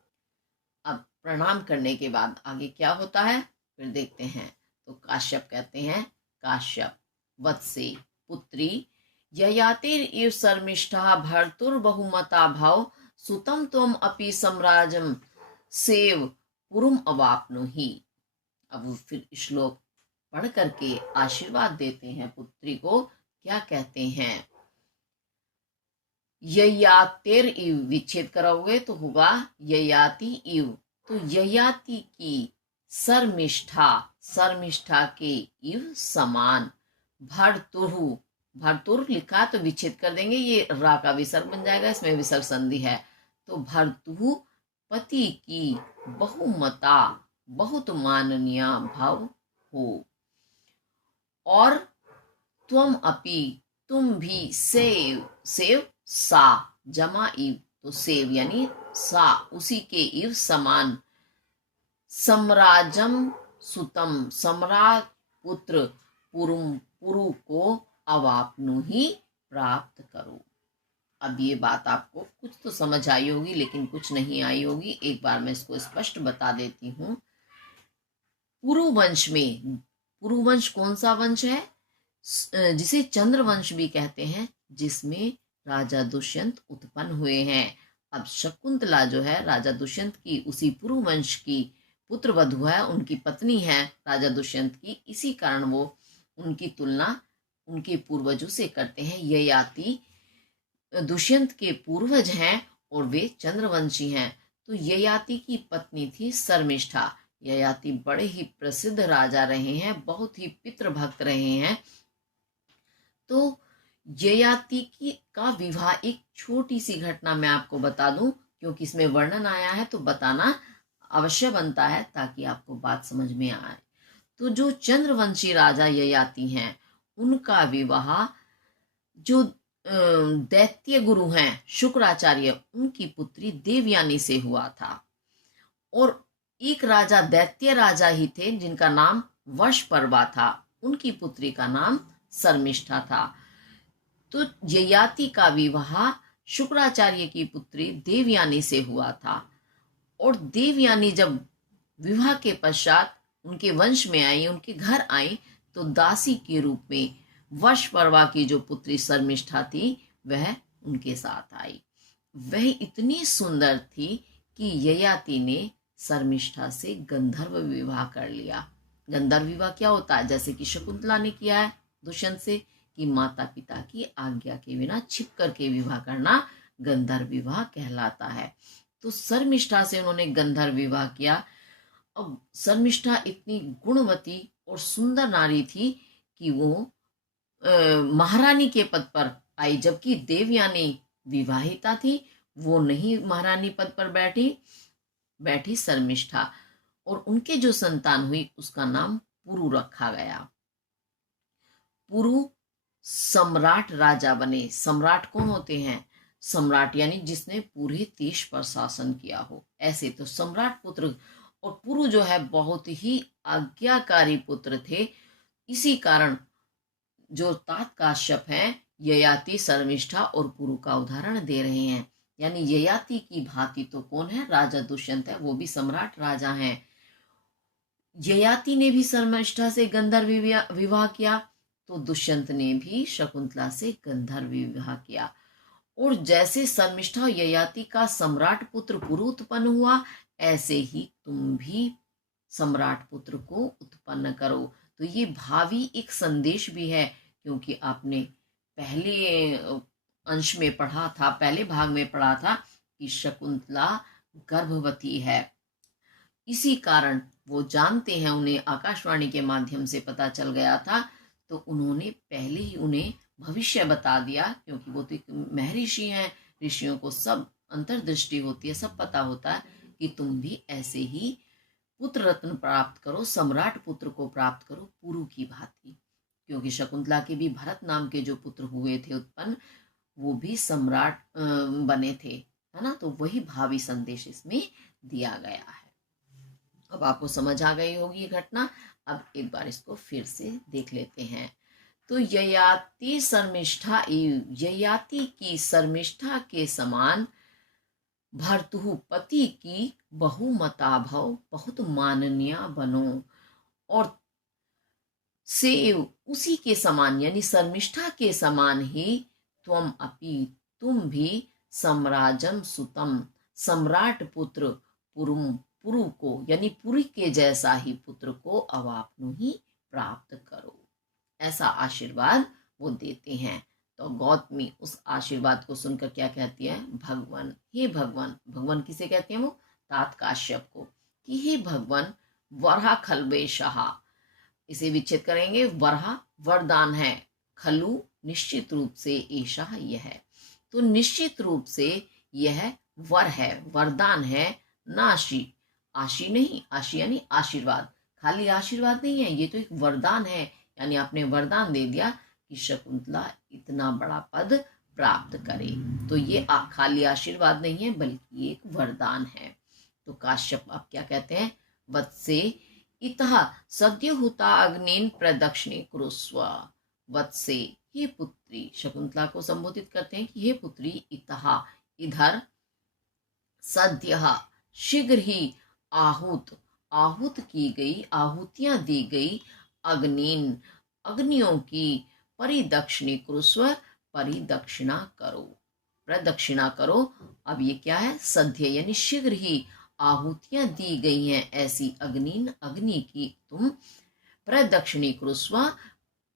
अब प्रणाम करने के बाद आगे क्या होता है फिर देखते हैं। तो काश्यप कहते हैं, काश्यप वत्से पुत्री, ययातिर इव शर्मिष्ठा भर्तुर्बहुमता भव, सुतम त्वम अपि सम्राजम सेव पुरुम अवाप्नुहि। अब वो फिर श्लोक पढ़ करके आशीर्वाद देते हैं पुत्री को। क्या कहते हैं? ययातिर इव, विच्छेद कराओगे तो होगा ययाति इव। तो ययाति की शर्मिष्ठा, शर्मिष्ठा के इव समान, भर्तुरु, भर्तुर लिखा तो विच्छेद कर देंगे, ये रा का विसर्ग बन जाएगा, इसमें विसर्ग संधि है। तो भर्तु पति की बहुमता, बहुत माननीय भाव हो। और त्वम अपि, तुम भी, सेव, सेव सा जमा इव, तो सेव यानी सा उसी के इव समान, सम्राजम सुतम, सम्राट पुत्र पुरुम, पुरु को अवाप्नु ही प्राप्त करो। अब ये बात आपको कुछ तो समझ आई होगी लेकिन कुछ नहीं आई होगी, एक बार मैं इसको स्पष्ट बता देती हूँ। पुरुवंश में, पुरुवंश कौन सा वंश है? जिसे चंद्रवंश भी कहते हैं, जिसमें राजा दुष्यंत उत्पन्न हुए हैं। अब शकुंतला जो है राजा दुष्यंत की उसी पुरुवंश की पुत्र वधू है, उनकी पत्नी है राजा दुष्यंत की, इसी कारण वो उनकी तुलना उनके पूर्वजों से करते हैं। ययाति दुष्यंत के पूर्वज हैं और वे चंद्रवंशी हैं। तो ययाति की पत्नी थी शर्मिष्ठा। ययाति बड़े ही प्रसिद्ध राजा रहे हैं, बहुत ही पितृभक्त रहे हैं। तो ययाति की का विवाह, एक छोटी सी घटना मैं आपको बता दूं, क्योंकि इसमें वर्णन आया है तो बताना अवश्य बनता है ताकि आपको बात समझ में आए। तो जो चंद्रवंशी राजा ययाति हैं, उनका विवाह जो दैत्य गुरु हैं शुक्राचार्य, उनकी पुत्री देवयानी से हुआ था। और एक राजा दैत्य राजा ही थे जिनका नाम वशपर्वा था, उनकी पुत्री का नाम शर्मिष्ठा था। तो ययाति का विवाह शुक्राचार्य की पुत्री देवयानी से हुआ था। और देवयानी जब विवाह के पश्चात उनके वंश में आई, उनके घर आई, तो दासी के रूप में वशपर्वा की जो पुत्री शर्मिष्ठा थी वह उनके साथ आई। वह इतनी सुंदर थी कि ययाति ने शर्मिष्ठा से गंधर्व विवाह कर लिया। गंधर्व विवाह क्या होता है? जैसे कि शकुंतला ने किया है दुष्यंत से, कि माता पिता की आज्ञा के बिना छिप करके विवाह करना गंधर्व विवाह कहलाता है। तो शर्मिष्ठा से उन्होंने गंधर्व विवाह किया। अब शर्मिष्ठा इतनी गुणवती और सुंदर नारी थी कि वो महारानी के पद पर आई, जबकि देवयानी विवाहिता थी, वो नहीं महारानी पद पर बैठी शर्मिष्ठा। और उनके जो संतान हुई उसका नाम पुरु रखा गया। पुरु सम्राट राजा बने। सम्राट कौन होते हैं? सम्राट यानी जिसने पूरे देश पर शासन किया हो, ऐसे तो सम्राट पुत्र। और पुरु जो है बहुत ही आज्ञाकारी पुत्र थे। इसी कारण जो तात काश्यप हैं, ययाति, शर्मिष्ठा और पुरु का उदाहरण दे रहे हैं। यानी ययाति की भांति तो कौन है? राजा दुष्यंत है, वो भी सम्राट राजा हैं। ययाति ने भी शर्मिष्ठा से गंधर्व विवाह किया, तो दुष्यंत ने भी शकुंतला से गंधर्व विवाह किया। और जैसे शर्मिष्ठा और ययाति का सम्राट पुत्र पुरु उत्पन्न हुआ, ऐसे ही तुम भी सम्राट पुत्र को उत्पन्न करो। तो ये भावी एक संदेश भी है, क्योंकि आपने पहले अंश में पढ़ा था, पहले भाग में पढ़ा था कि शकुंतला गर्भवती है। इसी कारण वो जानते हैं, उन्हें आकाशवाणी के माध्यम से पता चल गया था, तो उन्होंने पहले ही उन्हें भविष्य बता दिया, क्योंकि वो तो एक महर्षि हैं, ऋषियों को सब अंतर्दृष्टि होती है, सब पता होता है कि तुम भी ऐसे ही पुत्र रत्न प्राप्त करो, सम्राट पुत्र को प्राप्त करो पुरु की भांति। क्योंकि शकुंतला के भी भरत नाम के जो पुत्र हुए थे उत्पन्न, वो भी सम्राट बने थे, है ना। तो वही भावी संदेश इसमें दिया गया है। अब आपको समझ आ गई होगी ये घटना। अब एक बार इसको फिर से देख लेते हैं। तो ययाति की शर्मिष्ठा के समान भर्तु पति की बहुमता भव, बहुत माननीय बनो। और सेव उसी के समान, यानी शर्मिष्ठा के समान ही त्वम अपि, तुम भी सम्राजम सुतम, सम्राट पुत्र पुरु को, यानी पुरी के जैसा ही पुत्र को अवाप्नु ही प्राप्त करो। ऐसा आशीर्वाद वो देते हैं। तो गौतमी उस आशीर्वाद को सुनकर क्या कहती है? भगवान, हे भगवान। भगवान किसे कहते हैं? वो तात काश्यप को, कि हे भगवान, वरहा खलबे शाह, इसे विच्छेद करेंगे, वरहा वरदान है, खलु निश्चित रूप से, ऐशा यह है। तो निश्चित रूप से यह वर है, वरदान है, नाशी, आशी नहीं, आशी यानी आशीर्वाद, खाली आशीर्वाद नहीं है, ये तो एक वरदान है। यानी आपने वरदान दे दिया कि शकुंतला इतना बड़ा पद प्राप्त करे। तो ये खाली आशीर्वाद नहीं है, बल्कि एक वरदान है। तो काश्यप आप क्या कहते हैं? वत्से इतः सद्य हुता अग्निन प्रदक्षिणे कुरुस्व। वत्से, हे पुत्री, शकुंतला को संबोधित करते हैं कि हे पुत्री, इतः इधर, सद्य शीघ्र ही, आहूत की गई, आहुतियां दी गई, अग्निन अग्नियों की, परिदक्षिणी कुरुस्व, परिदक्षिणा करो, प्रदक्षिणा करो। अब ये क्या है? सद्य यानी शीघ्र ही आहुतियां दी गई हैं ऐसी अग्निन, अग्नि की तुम प्रदक्षिणी कुरुस्व,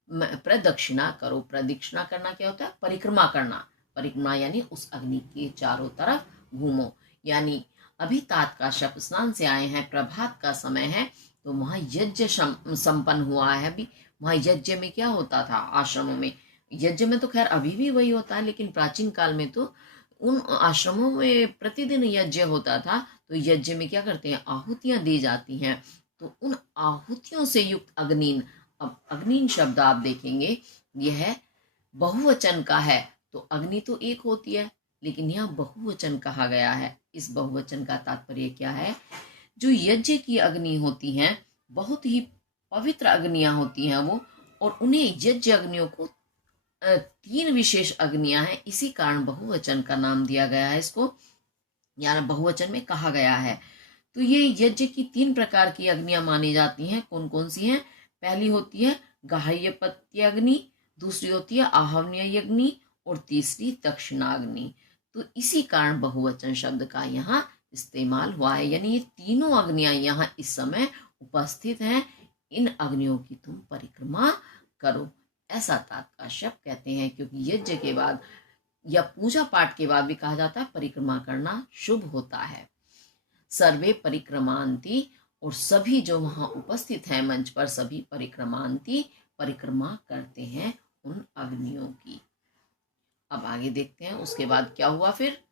प्रदक्षिणा करो। प्रदक्षिणा करना क्या होता है? परिक्रमा करना। परिक्रमा यानी उस अग्नि के चारों तरफ घूमो। यानी अभी तात काश्यप स्नान से आए हैं, प्रभात का समय है, तो वहां यज्ञ संपन्न हुआ है। अभी वहां यज्ञ में क्या होता था? आश्रमों में यज्ञ में तो खैर अभी भी वही होता है, लेकिन प्राचीन काल में तो उन आश्रमों में प्रतिदिन यज्ञ होता था। तो यज्ञ में क्या करते हैं? आहुतियां दी जाती हैं। तो उन आहुतियों से युक्त अग्निन, अब अग्निन शब्द आप देखेंगे यह बहुवचन का है। तो अग्नि तो एक होती है, लेकिन यहाँ बहुवचन कहा गया है। इस बहुवचन का तात्पर्य क्या है? जो यज्ञ की अग्नि होती हैं, बहुत ही पवित्र अग्नियां होती हैं वो, और उन्हें यज्ञ अग्नियों को 3 विशेष अग्नियां हैं, इसी कारण बहुवचन का नाम दिया गया है इसको, यानी बहुवचन में कहा गया है। तो ये यज्ञ की 3 प्रकार की अग्नियां मानी जाती हैं। कौन कौन सी हैं? पहली होती है गाह्यपत्य अग्नि, दूसरी होती है आहवनीय अग्नि, और तीसरी दक्षिणाग्नि। तो इसी कारण बहुवचन शब्द का यहाँ इस्तेमाल हुआ है। यानी ये तीनों अग्नियां यहाँ इस समय उपस्थित हैं, इन अग्नियों की तुम परिक्रमा करो, ऐसा तात काश्यप कहते हैं। क्योंकि यज्ञ के बाद या पूजा पाठ के बाद भी कहा जाता है परिक्रमा करना शुभ होता है। सर्वे परिक्रमांति, और सभी जो वहां उपस्थित हैं मंच पर, सभी परिक्रमांति, परिक्रमा करते हैं उन अग्नियों की। अब आगे देखते हैं उसके बाद क्या हुआ फिर।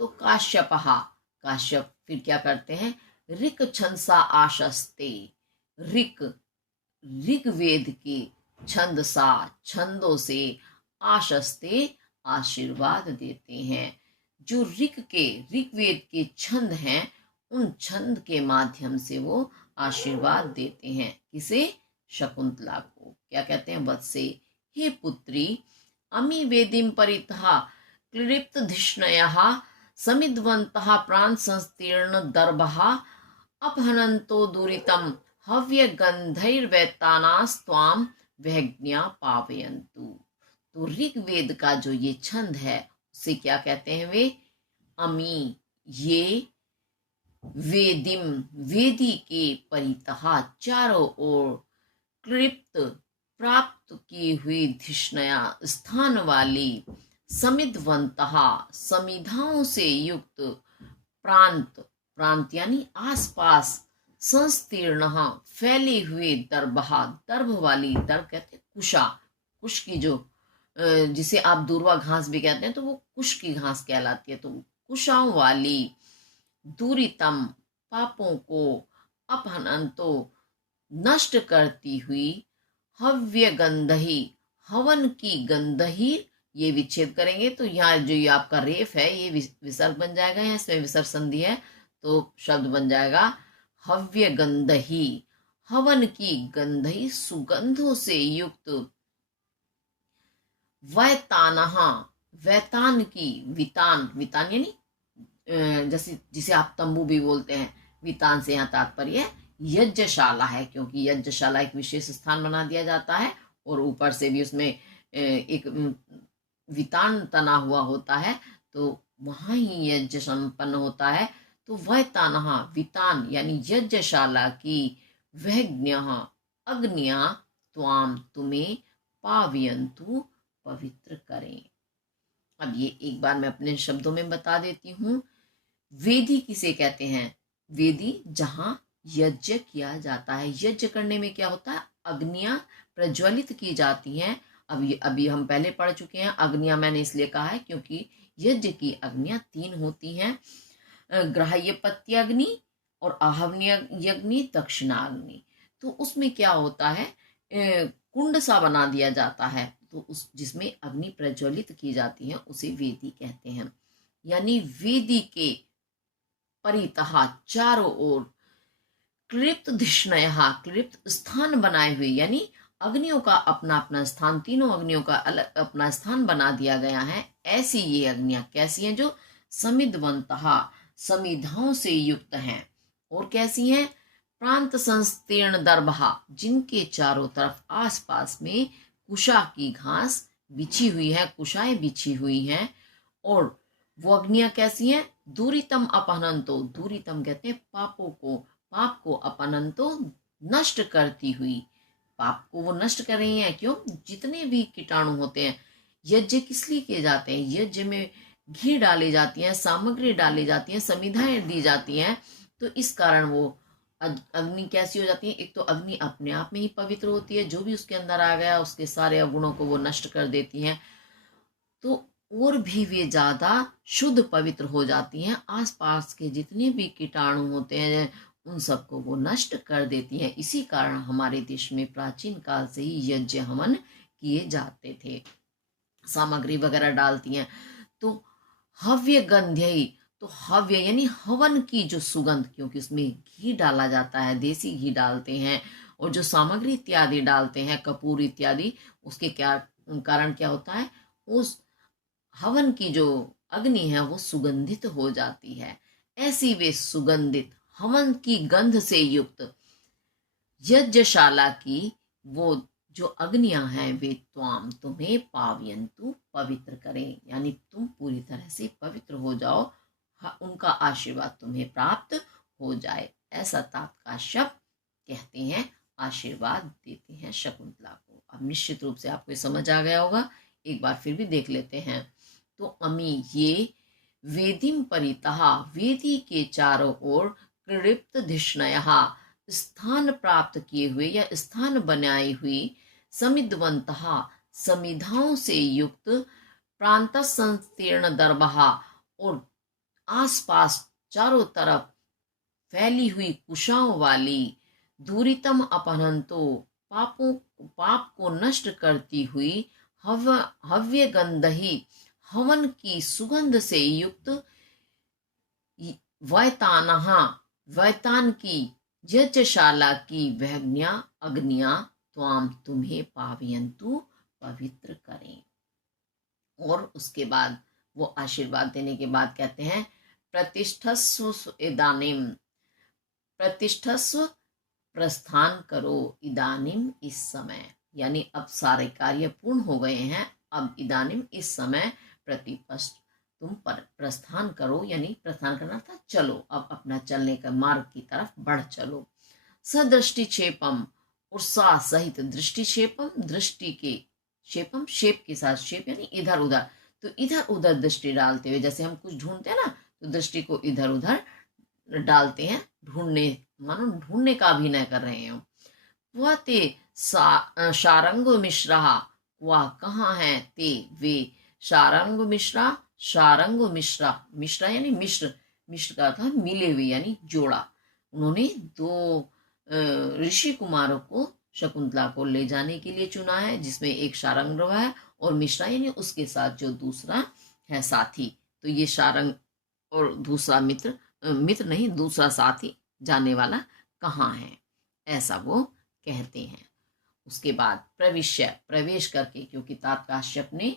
तो काश्यप फिर क्या करते हैं? ऋक छंसा आशस्ते, ऋग्वेद के छंदसा, छंदों से, आशस्ते आशीर्वाद देते हैं। जो ऋग्वेद के छंद हैं, उन छंद के माध्यम से वो आशीर्वाद देते हैं। किसे? शकुंतला को। क्या कहते हैं? वत्से, हे पुत्री, अमी वेदिम परितः क्लिप्त धिष्णयः, समिद्वन्तः प्राण संस्तीर्ण दर्भः, अपहनन्तो दुरितं हव्य गंधैर्वैतानास्त्वाम वैज्ञा पावयन्तु। तो ऋग्वेद का जो ये छंद है उसे क्या कहते हैं वे? अमी, ये वेदिम, वेदी के परितः चारों ओर कृप्त प्राप्त की हुई धिष्णया स्थान वाली, समिधवंतहा समिधाओं से युक्त, प्रांत, प्रांत यानी आसपास, संस्तीर्ण फैले हुए, दर्भा, दर्भ वाली, दर्भ कहते हैं कुशा, कुश की जो जिसे आप दूर्वा घास भी कहते हैं तो वो कुश की घास कहलाती है। तो कुशाओं वाली, दूरितम पापों को, अपहनंतो नष्ट करती हुई, हव्य गंधही हवन की गंधही, ये विच्छेद करेंगे तो यहाँ जो ये आपका रेफ है ये विसर्ग बन जाएगा, यहाँ इसमें विसर्ग संधि है तो शब्द बन जाएगा हव्य गंधही, हवन की गंधही सुगंधों से युक्त, वैतानहा, वैतान की, वितान, वितान यानी जैसे जिसे आप तंबू भी बोलते हैं, वितान से यहाँ तात्पर्य यज्ञशाला है, क्योंकि यज्ञशाला एक विशेष स्थान बना दिया जाता है और ऊपर से भी उसमें एक वितान तना हुआ होता है, तो वहां ही यज्ञ संपन्न होता है। तो वह तानहा, वितान यानी यज्ञशाला की, वैज्ञः अग्निया, त्वाम तुम्हें, पावयन्तु पवित्र करें। अब ये एक बार मैं अपने शब्दों में बता देती हूँ। वेदी किसे कहते हैं? वेदी जहां यज्ञ किया जाता है। यज्ञ करने में क्या होता है? अग्नियां प्रज्वलित की जाती हैं। अभी हम पहले पढ़ चुके हैं। अग्नियां मैंने इसलिए कहा है क्योंकि यज्ञ की अग्नियां 3 होती हैं, ग्राह्यपत्य अग्नि और आहवनीय अग्नि, दक्षिणाग्नि। तो उसमें क्या होता है, कुंड सा बना दिया जाता है, तो उस जिसमें अग्नि प्रज्वलित की जाती है उसे वेदी कहते हैं। यानी वेदी के परितः चारों ओर क्लिप्त धिष्णयः, क्लिप्त स्थान बनाए हुए, यानी अग्नियों का अपना अपना स्थान, तीनों अग्नियों का अलग अपना स्थान बना दिया गया है। ऐसी ये अग्नियां कैसी हैं? जो समिधवंतः, समिधाओं से युक्त हैं। और कैसी हैं? प्रांत संस्तीर्ण दर्भा, जिनके चारों तरफ आसपास में कुशा की घास बिछी हुई है, कुशाएं बिछी हुई हैं। और वो अग्नियां कैसी हैं? दूरितम अपहनंतो, दूरितम कहते हैं पापों को, पाप को, अपहनंतो नष्ट करती हुई, पाप को वो नष्ट कर रही हैं। क्यों? जितने भी कीटाणु होते हैं, यज्ञ किस लिए किए जाते हैं? यज्ञ में घी डाली जाती है, सामग्री डाली जाती है, समिधाएं दी जाती हैं, तो इस कारण वो अग्नि कैसी हो जाती है? एक तो अग्नि अपने आप में ही पवित्र होती है, जो भी उसके अंदर आ गया उसके सारे अवगुणों को वो नष्ट कर देती हैं, तो और भी वे ज्यादा शुद्ध पवित्र हो जाती हैं। आसपास के जितने भी कीटाणु होते हैं उन सबको वो नष्ट कर देती हैं। इसी कारण हमारे देश में प्राचीन काल से ही यज्ञ हवन किए जाते थे, सामग्री वगैरह डालती हैं। तो हव्य गंध्यई, तो हव्य यानी हवन की जो सुगंध, क्योंकि उसमें घी डाला जाता है, देसी घी डालते हैं, और जो सामग्री इत्यादि डालते हैं, कपूर इत्यादि, उसके क्या कारण क्या होता है? उस हवन की जो अग्नि है वो सुगंधित हो जाती है। ऐसी वे सुगंधित हवन की गंध से युक्त यज्ञशाला की वो जो अग्नियां हैं वे त्वाम तुम्हें, पावयन्तु पवित्र करें, यानी तुम पूरी तरह से पवित्र हो जाओ, उनका आशीर्वाद तुम्हें प्राप्त हो जाए। ऐसा तात का शब्द कहते हैं, आशीर्वाद देते हैं शकुंतला को। अब निश्चित रूप से आपको समझ आ गया होगा, एक बार फिर भी देख लेते हैं। तो अमी, ये वेदिम परितः, वेदी के चारों ओर कृप्त धिष्णयः, स्थान प्राप्त किए हुए या स्थान बनाई हुई, समिधवंतः, समिधाओं से युक्त, प्रांत संस्तीर्ण दर्भः, और आसपास चारों तरफ फैली हुई कुशाओं वाली, दूरितम अपहनंतो, पाप को नष्ट करती हुई, हव्य गंधही, हवन की सुगंध से युक्त, वैतानहा, वैतान की, यज्ञशाला की वहग्निया, अग्निया, त्वाम तुम्हें, पावयन्तु पवित्र करें। और उसके बाद वो आशीर्वाद देने के बाद कहते हैं, प्रतिष्ठस्व इदानीम, प्रतिष्ठस्व, प्रस्थान करो, इदानीम इस समय, यानी अब सारे कार्य पूर्ण हो गए हैं, अब इदानीम इस समय प्रतिपष्ट तुम पर प्रस्थान करो, यानी प्रस्थान करना था, चलो अब अपना चलने का मार्ग की तरफ बढ़ चलो। सदृष्टिक्षेपम, उत्साह सहित, दृष्टिक्षेपम, दृष्टि के, क्षेपम शेप के साथ, शेप यानी इधर उधर, तो इधर उधर दृष्टि डालते हुए, जैसे हम कुछ ढूंढते हैं ना, तो दृष्टि को इधर उधर डालते हैं, ढूंढने, मानो ढूंढने का अभिनय कर रहे हैं। वह ते शारंग मिश्रा, वह कहाँ है, ते वे, शारंग मिश्रा, शारंग मिश्रा, मिश्रा यानी मिश्र, मिश्र का था मिले हुए यानी जोड़ा। उन्होंने दो ऋषि कुमारों को शकुंतला को ले जाने के लिए चुना है, जिसमें एक शारंग है और मिश्रा यानी उसके साथ जो दूसरा है साथी। तो ये शारंग और दूसरा मित्र, मित्र नहीं दूसरा साथी जाने वाला कहाँ है, ऐसा वो कहते हैं। उसके बाद प्रविश्य, प्रवेश करके, क्योंकि तात काश्यप ने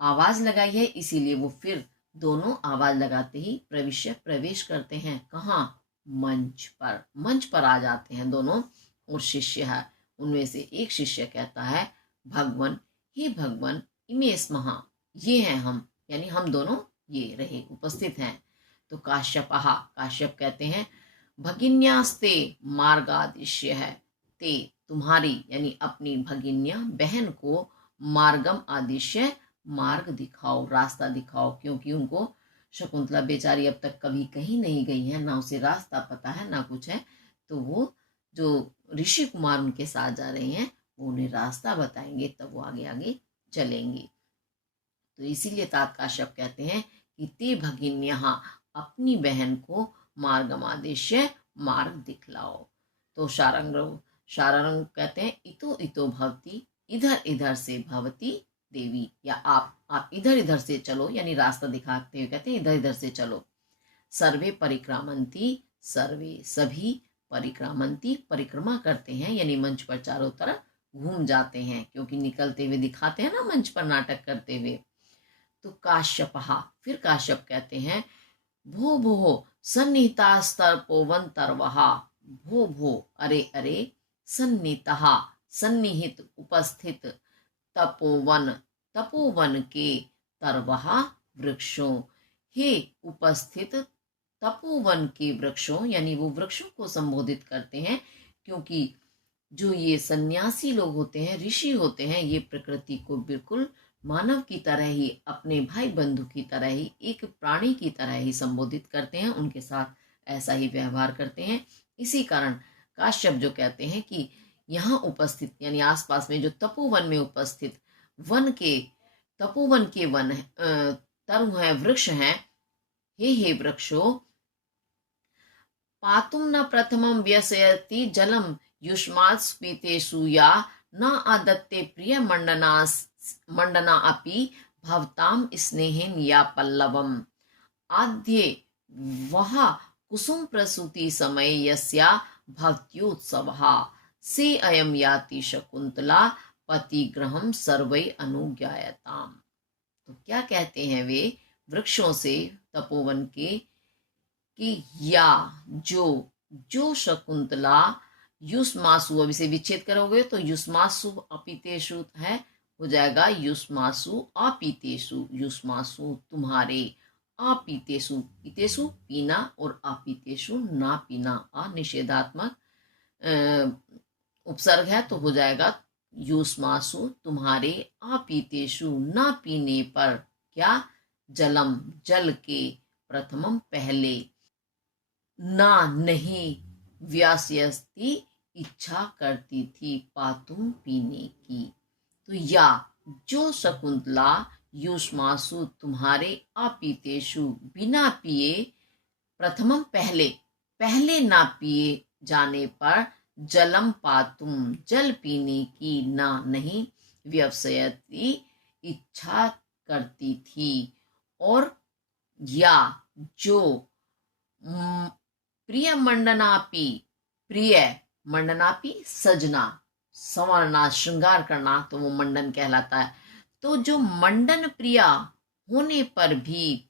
आवाज लगाई है इसीलिए वो फिर दोनों आवाज लगाते ही प्रविश्य, प्रवेश करते हैं। कहाँ, मंच पर, मंच पर आ जाते हैं दोनों। और शिष्य है, उनमें से एक शिष्य कहता है, भगवान, हे भगवान, इमे स्महा, ये हैं हम, यानी हम दोनों ये रहे उपस्थित हैं। तो काश्यपहा, काश्यप कहते हैं, भगिन्यास्ते मार्गादिश्य है, ते तुम्हारी यानी अपनी भगिन्या बहन को मार्गम आदिश्य, मार्ग दिखाओ, रास्ता दिखाओ, क्योंकि उनको शकुंतला बेचारी अब तक कभी कहीं नहीं गई है, ना उसे रास्ता पता है ना कुछ है, तो वो जो ऋषि कुमार उनके साथ जा रहे हैं वो उन्हें रास्ता बताएंगे, तब वो आगे आगे चलेंगे। तो इसीलिए तात काश्यप कहते हैं कि ते भगिन्या, अपनी बहन को मार्गमादेश्य, मार्ग दिखलाओ। तो शारंग कहते हैं, इतो इतो भवती, इधर इधर से भवती देवी, या आप इधर इधर से चलो, यानी रास्ता दिखाते हुए कहते हैं इधर इधर से चलो। सर्वे परिक्रामंती, सर्वे सभी, परिक्रामंती परिक्रमा करते हैं, यानी मंच पर चारों तरफ घूम जाते हैं, क्योंकि निकलते हुए दिखाते हैं ना मंच पर नाटक करते हुए। तो काश्यपहा, फिर काश्यप कहते हैं, भो भो सन्निहितास्तर पोवन तरवहा, भो भो अरे अरे, सन्निहितः सन्निहित उपस्थित, तपोवन तपोवन के, तरवहा वृक्षों, हे उपस्थित तपोवन के वृक्षों, यानी वो वृक्षों को संबोधित करते हैं, क्योंकि जो ये सन्यासी लोग होते हैं, ऋषि होते हैं, ये प्रकृति को बिल्कुल मानव की तरह ही, अपने भाई बंधु की तरह ही, एक प्राणी की तरह ही संबोधित करते हैं, उनके साथ ऐसा ही व्यवहार करते हैं। इसी कारण काश्यप जो कहते हैं कि यहाँ उपस्थित यानी आसपास में जो तपोवन में उपस्थित वन के, तपोवन के वन तरु है, वृक्ष हैं, हे वृक्षो, पातुम न प्रथमम व्यसयति जलम युष्मात् स्पीतेषु, या न आदत्ते प्रिय मंडना अपि भवताम स्नेहेन या पल्लवम, आद्ये वह कुसुम प्रसूति समय यस्या भक्त्योत्सवः, से अयम याति शकुंतला पतिग्रहम सर्वै अनुज्ञायताम। तो क्या कहते हैं वे वृक्षों से, तपोवन के, कि या जो शकुंतला युष्मासु, अब इसे विच्छेद करोगे तो युष्मासु अपीतेषु है, हो जाएगा युष्मासु अपीतेषु, युष्मासु तुम्हारे, अपीतेषु, पीतेषु पीना और अपीतेषु ना पीना, अनिषेधात्मक उपसर्ग है, तो हो जाएगा युष्मासु तुम्हारे, अपीतेषु ना पीने पर, क्या, जलम जल के, प्रथमम पहले, ना नहीं, व्यास्यस्ति इच्छा करती थी, पातुम पीने की। तो या जो शकुंतला युष्मासु तुम्हारे, अपीतेषु बिना पिए, प्रथमम पहले, पहले ना पिए जाने पर, जलम पातुम जल पीने की, ना नहीं, व्यवसयति इच्छा करती थी, और या जो प्रिय मंडनापी, प्रिय मंडनापी सजना, संवरना, श्रृंगार करना, तो वो मंडन कहलाता है। तो जो मंडन प्रिया होने पर भी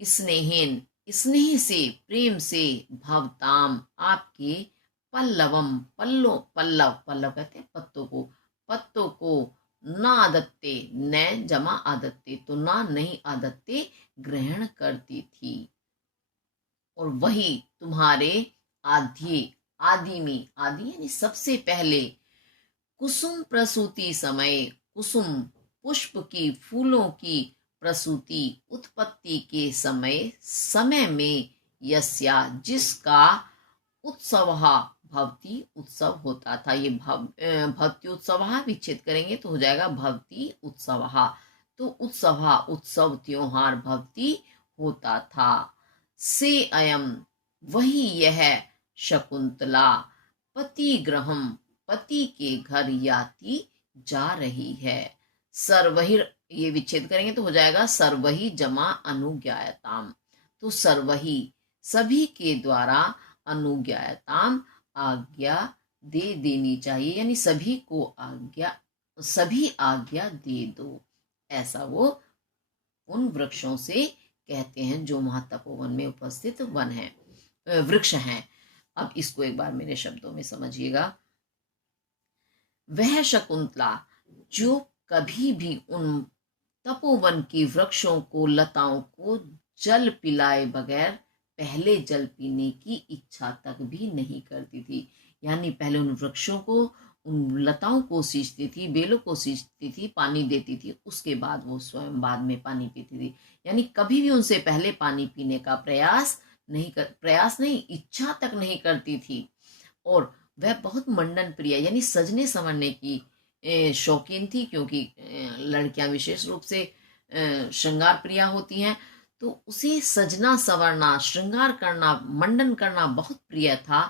स्नेहन स्नेह से, प्रेम से, भवताम आपके, पल्लवम, पल्लव पल्लव कहते हैं पत्तों को, पत्तों को, ना आदत्ते, न जमा आदत्ते, तो ना नहीं आदत्ते ग्रहण करती थी। और वही तुम्हारे आद्य, आदि में, आदि यानी सबसे पहले, कुसुम प्रसूति समय, कुसुम पुष्प की, फूलों की प्रसूति, उत्पत्ति के समय, समय में, यस्या जिसका, उत्सव भवती उत्सव होता था। ये भक्ति उत्सव विच्छेद करेंगे तो हो जाएगा भवती उत्सव। तो उत्सव, उत्सव त्योहार भवती होता था। से अयम वही यह, शकुंतला पति ग्रहम पति के घर याति जा रही है। सर्वहिर, ये विच्छेद करेंगे तो हो जाएगा सर्वही जमा अनुज्ञायताम। तो सर्वही सभी के द्वारा, अनुज्ञायताम आज्ञा दे देनी चाहिए, यानी सभी को आज्ञा, सभी आज्ञा दे दो, ऐसा वो उन वृक्षों से कहते हैं जो वहां तपोवन में उपस्थित वन है, वृक्ष हैं। अब इसको एक बार मेरे शब्दों में समझिएगा। वह शकुंतला जो कभी भी उन तपोवन की वृक्षों को, लताओं को जल पिलाए बगैर पहले जल पीने की इच्छा तक भी नहीं करती थी। यानी पहले उन वृक्षों को, उन लताओं को सींचती थी, बेलों को सींचती थी, पानी देती थी, उसके बाद वो स्वयं बाद में पानी पीती थी। यानी कभी भी उनसे पहले पानी पीने का प्रयास नहीं, इच्छा तक नहीं करती थी। और वह बहुत मंडन प्रिय, यानी सजने संवरने की शौकीन थी, क्योंकि लड़कियां विशेष रूप से श्रृंगार प्रिया होती हैं। तो उसे सजना संवरना, श्रृंगार करना, मंडन करना बहुत प्रिय था।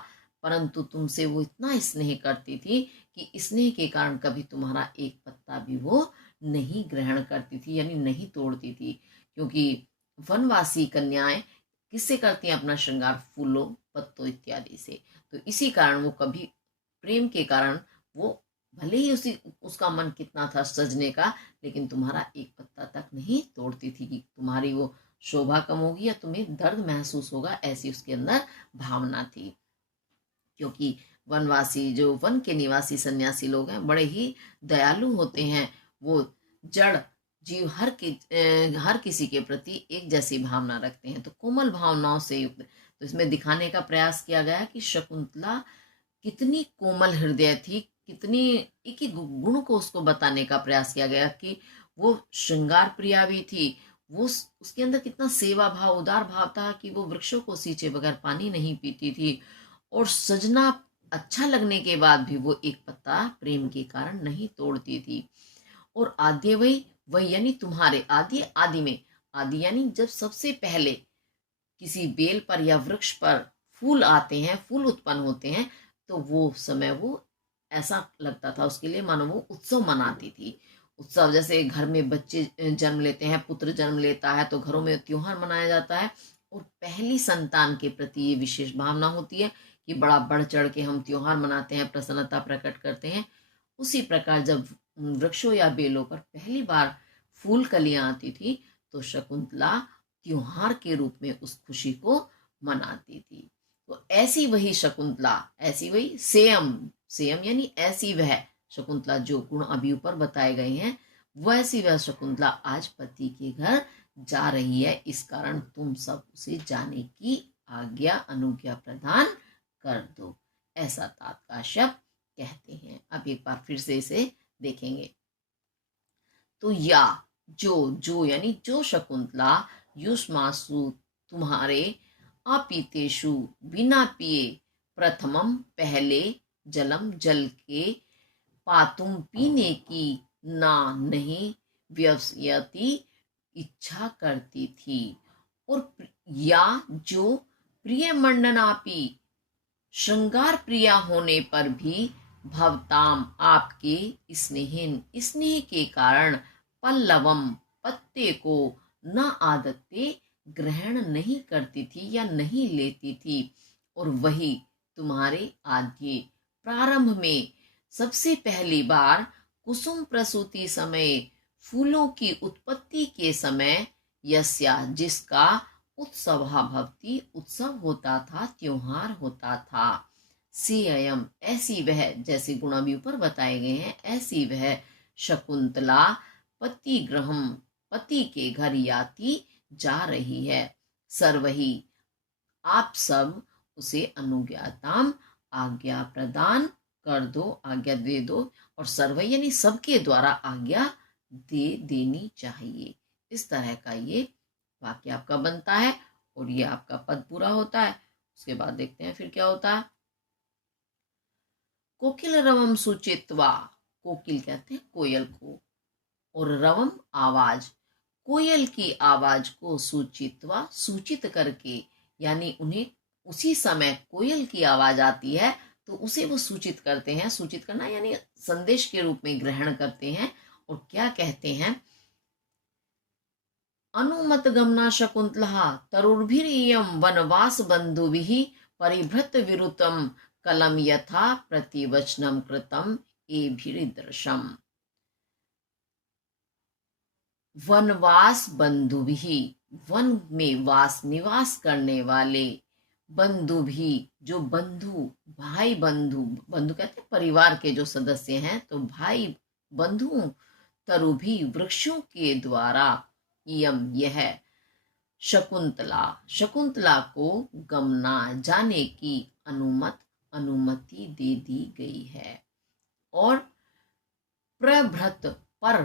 परंतु तुमसे वो इतना स्नेह करती थी कि स्नेह के कारण कभी तुम्हारा एक पत्ता भी वो नहीं ग्रहण करती थी, यानी नहीं तोड़ती थी। क्योंकि वनवासी कन्याएं किससे करती हैं अपना श्रृंगार? फूलों, पत्तों इत्यादि से। तो इसी कारण वो कभी, प्रेम के कारण वो, भले ही उसका मन कितना था सजने का, लेकिन तुम्हारा एक पत्ता तक नहीं तोड़ती थी कि तुम्हारी वो शोभा कम होगी या तुम्हें दर्द महसूस होगा, ऐसी उसके अंदर भावना थी। क्योंकि वनवासी, जो वन के निवासी सन्यासी लोग हैं, बड़े ही दयालु होते हैं। वो जड़ जीव हर किसी के प्रति एक जैसी भावना रखते हैं, तो कोमल भावनाओं से युक्त। तो इसमें दिखाने का प्रयास किया गया कि शकुंतला कितनी कोमल हृदय थी, कितनी, एक ही गुण को उसको बताने का प्रयास किया गया कि वो श्रृंगार प्रिया भी थी। वो उसके अंदर कितना सेवा भाव, उदार भाव था कि वो वृक्षों को सींचे बगैर पानी नहीं पीती थी। और सजना अच्छा लगने के बाद भी वो एक पत्ता प्रेम के कारण नहीं तोड़ती थी। और आद्य वही यानी तुम्हारे, आद्य आदि में, आदि यानी जब सबसे पहले किसी बेल पर या वृक्ष पर फूल आते हैं, फूल उत्पन्न होते हैं, तो वो समय वो ऐसा लगता था उसके लिए मानो वो उत्सव मनाती थी। उत्सव जैसे घर में बच्चे जन्म लेते हैं, पुत्र जन्म लेता है, तो घरों में त्योहार मनाया जाता है। और पहली संतान के प्रति ये विशेष भावना होती है कि बड़ा बढ़ चढ़ के हम त्योहार मनाते हैं, प्रसन्नता प्रकट करते हैं। उसी प्रकार जब वृक्षों या बेलों पर पहली बार फूल कलियां आती थी, तो शकुंतला त्योहार के रूप में उस खुशी को मनाती थी। तो ऐसी वही शकुंतला, ऐसी वही सेयम, सेयम यानी ऐसी वह शकुंतला, जो गुण अभी ऊपर बताए गए हैं, वैसी वह शकुंतला आज पति के घर जा रही है। इस कारण तुम सब उसे जाने की आज्ञा, अनुज्ञा प्रदान कर दो, ऐसा तात का शब्द कहते हैं। अब एक बार फिर से इसे देखेंगे। तो या जो यानी जो शकुंतला, युष्मासु तुम्हारे, अपीतेषु बिना पिए, प्रथमम पहले, जलम जल के, पातुम पीने की, ना नहीं, व्यवसयति इच्छा करती थी। और या जो प्रिय मंडनापी, श्रृंगार प्रिया होने पर भी, भवताम आपके, स्नेह के कारण, पल्लवम पत्ते को, न आदत्ते ग्रहण नहीं करती थी या नहीं लेती थी। और वही तुम्हारे आद्य, प्रारंभ में, सबसे पहली बार, कुसुम प्रसूति समय, फूलों की उत्पत्ति के समय, यस्या जिसका, उत्सवः भवति, उत्सव होता था, त्योहार होता था। से अयम, ऐसी वह, जैसे गुण अभी ऊपर बताए गए हैं, ऐसी वह शकुंतला पति गृहम, पति के घर याति, जा रही है। सर्वही, आप सब उसे अनुज्ञाताम, आज्ञा प्रदान कर दो, आज्ञा दे दो। और सर्व यानी सबके द्वारा आज्ञा दे देनी चाहिए। इस तरह का ये वाक्य आपका बनता है और ये आपका पद पूरा होता है। उसके बाद देखते हैं फिर क्या होता है। कोकिल रवम सुचित्वा, कोकिल कहते हैं कोयल को, और रवम आवाज, कोयल की आवाज को सुचित्वा, सूचित करके, यानी उन्हें उसी समय कोयल की आवाज आती है तो उसे वो सूचित करते हैं। सूचित करना यानी संदेश के रूप में ग्रहण करते हैं। और क्या कहते हैं, अनुमत गमना शकुंतला तरुर्भिरियं वनवास बंधुभिः परिभृत विरुतम कलम यथा प्रतिवचनम कृतम एभिर्दृशम। वनवास बंधु भी, वन में वास निवास करने वाले, बंधु भी जो बंधु, भाई बंधु, बंधु कहते हैं परिवार के जो सदस्य हैं, तो भाई बंधु, तरु भी वृक्षों के द्वारा, यम यह, शकुंतला, शकुंतला को गमना जाने की अनुमति दे दी गई है। और प्रभृत, पर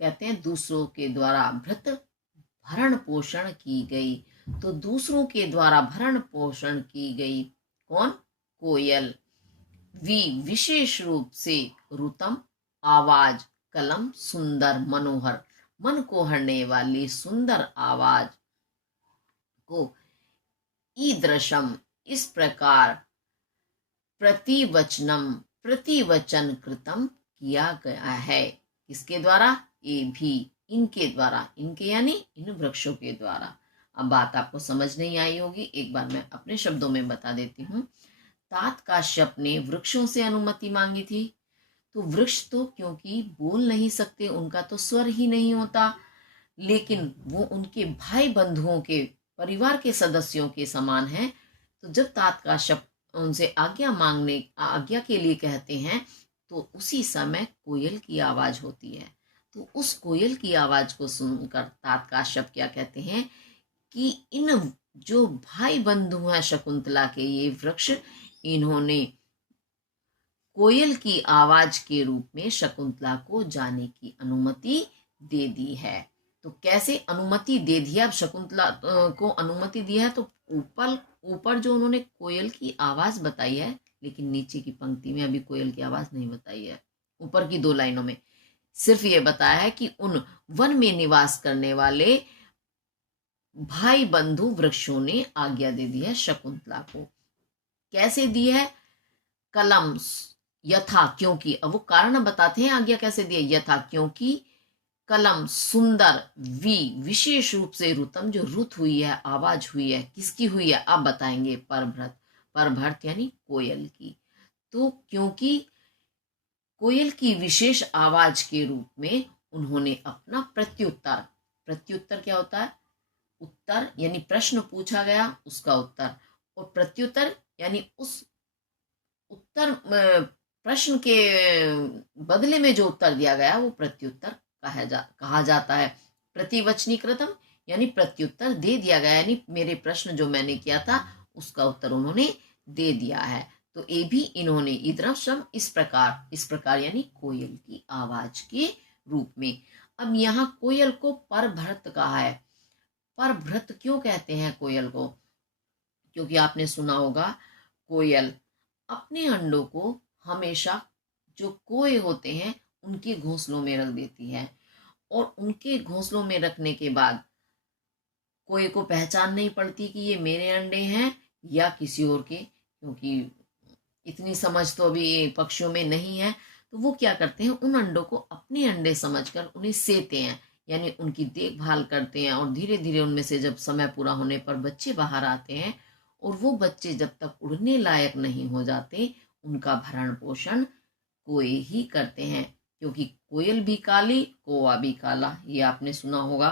कहते हैं दूसरों के द्वारा, भृत भरण पोषण की गई, तो दूसरों के द्वारा भरण पोषण की गई। कौन? कोयल। विशेष रूप से, रुतम आवाज, कलम सुंदर मनोहर, मन को हरने वाली सुंदर आवाज को, ईदृशम इस प्रकार, प्रतिवचनम प्रतिवचन कृतम किया गया है। किसके द्वारा? ये भी, इनके द्वारा, इनके यानी इन वृक्षों के द्वारा। अब बात आपको समझ नहीं आई होगी, एक बार मैं अपने शब्दों में बता देती हूँ। तात काश्यप ने वृक्षों से अनुमति मांगी थी, तो वृक्ष तो क्योंकि बोल नहीं सकते, उनका तो स्वर ही नहीं होता, लेकिन वो उनके भाई बंधुओं के, परिवार के सदस्यों के समान हैं। तो जब तात काश्यप उनसे आज्ञा के लिए कहते हैं, तो उसी समय कोयल की आवाज होती है। तो उस कोयल की आवाज को सुनकर तात काश्यप क्या कहते हैं कि इन जो भाई बंधु हैं शकुंतला के, ये वृक्ष, इन्होंने कोयल की आवाज के रूप में शकुंतला को जाने की अनुमति दे दी है। तो कैसे अनुमति दे दिया? अब शकुंतला को अनुमति दी है, तो ऊपर जो उन्होंने कोयल की आवाज बताई है, लेकिन नीचे की पंक्ति में अभी कोयल की आवाज नहीं बताई है। ऊपर की 2 लाइनों में सिर्फ ये बताया है कि उन वन में निवास करने वाले भाई बंधु वृक्षों ने आज्ञा दे दी है शकुंतला को। कैसे दी है? कलम यथा, क्योंकि, अब वो कारण बताते हैं आज्ञा कैसे दी है। यथा क्योंकि, कलम सुंदर, विशेष रूप से, रुतम जो रुत हुई है, आवाज हुई है, किसकी हुई है अब बताएंगे, परभृत यानी कोयल की। तो क्योंकि कोयल की विशेष आवाज के रूप में उन्होंने अपना प्रत्युत्तर, प्रत्युत्तर क्या होता है? उत्तर यानी प्रश्न पूछा गया उसका उत्तर, और प्रत्युत्तर यानी उस उत्तर, प्रश्न के बदले में जो उत्तर दिया गया वो प्रत्युत्तर कहा जाता है। प्रतिवचनी कृतम यानी प्रत्युत्तर दे दिया गया, यानी मेरे प्रश्न जो मैंने किया था उसका उत्तर उन्होंने दे दिया है। तो ये भी इन्होंने ईदृशम इस प्रकार यानी कोयल की आवाज के रूप में। अब यहाँ कोयल को परभृत कहा है। परभृत क्यों कहते हैं कोयल को? क्योंकि आपने सुना होगा कोयल अपने अंडों को हमेशा जो कोए होते हैं उनके घोंसलों में रख देती है, और उनके घोंसलों में रखने के बाद कोए को पहचान नहीं पड़ती कि ये मेरे अंडे हैं या किसी और के, क्योंकि इतनी समझ तो अभी पक्षियों में नहीं है। तो वो क्या करते हैं, उन अंडों को अपने अंडे समझकर उन्हें सेते हैं, यानी उनकी देखभाल करते हैं, और धीरे धीरे उनमें से जब समय पूरा होने पर बच्चे बाहर आते हैं, और वो बच्चे जब तक उड़ने लायक नहीं हो जाते उनका भरण पोषण कोए ही करते हैं। क्योंकि कोयल भी काली, कौवा भी काला, ये आपने सुना होगा।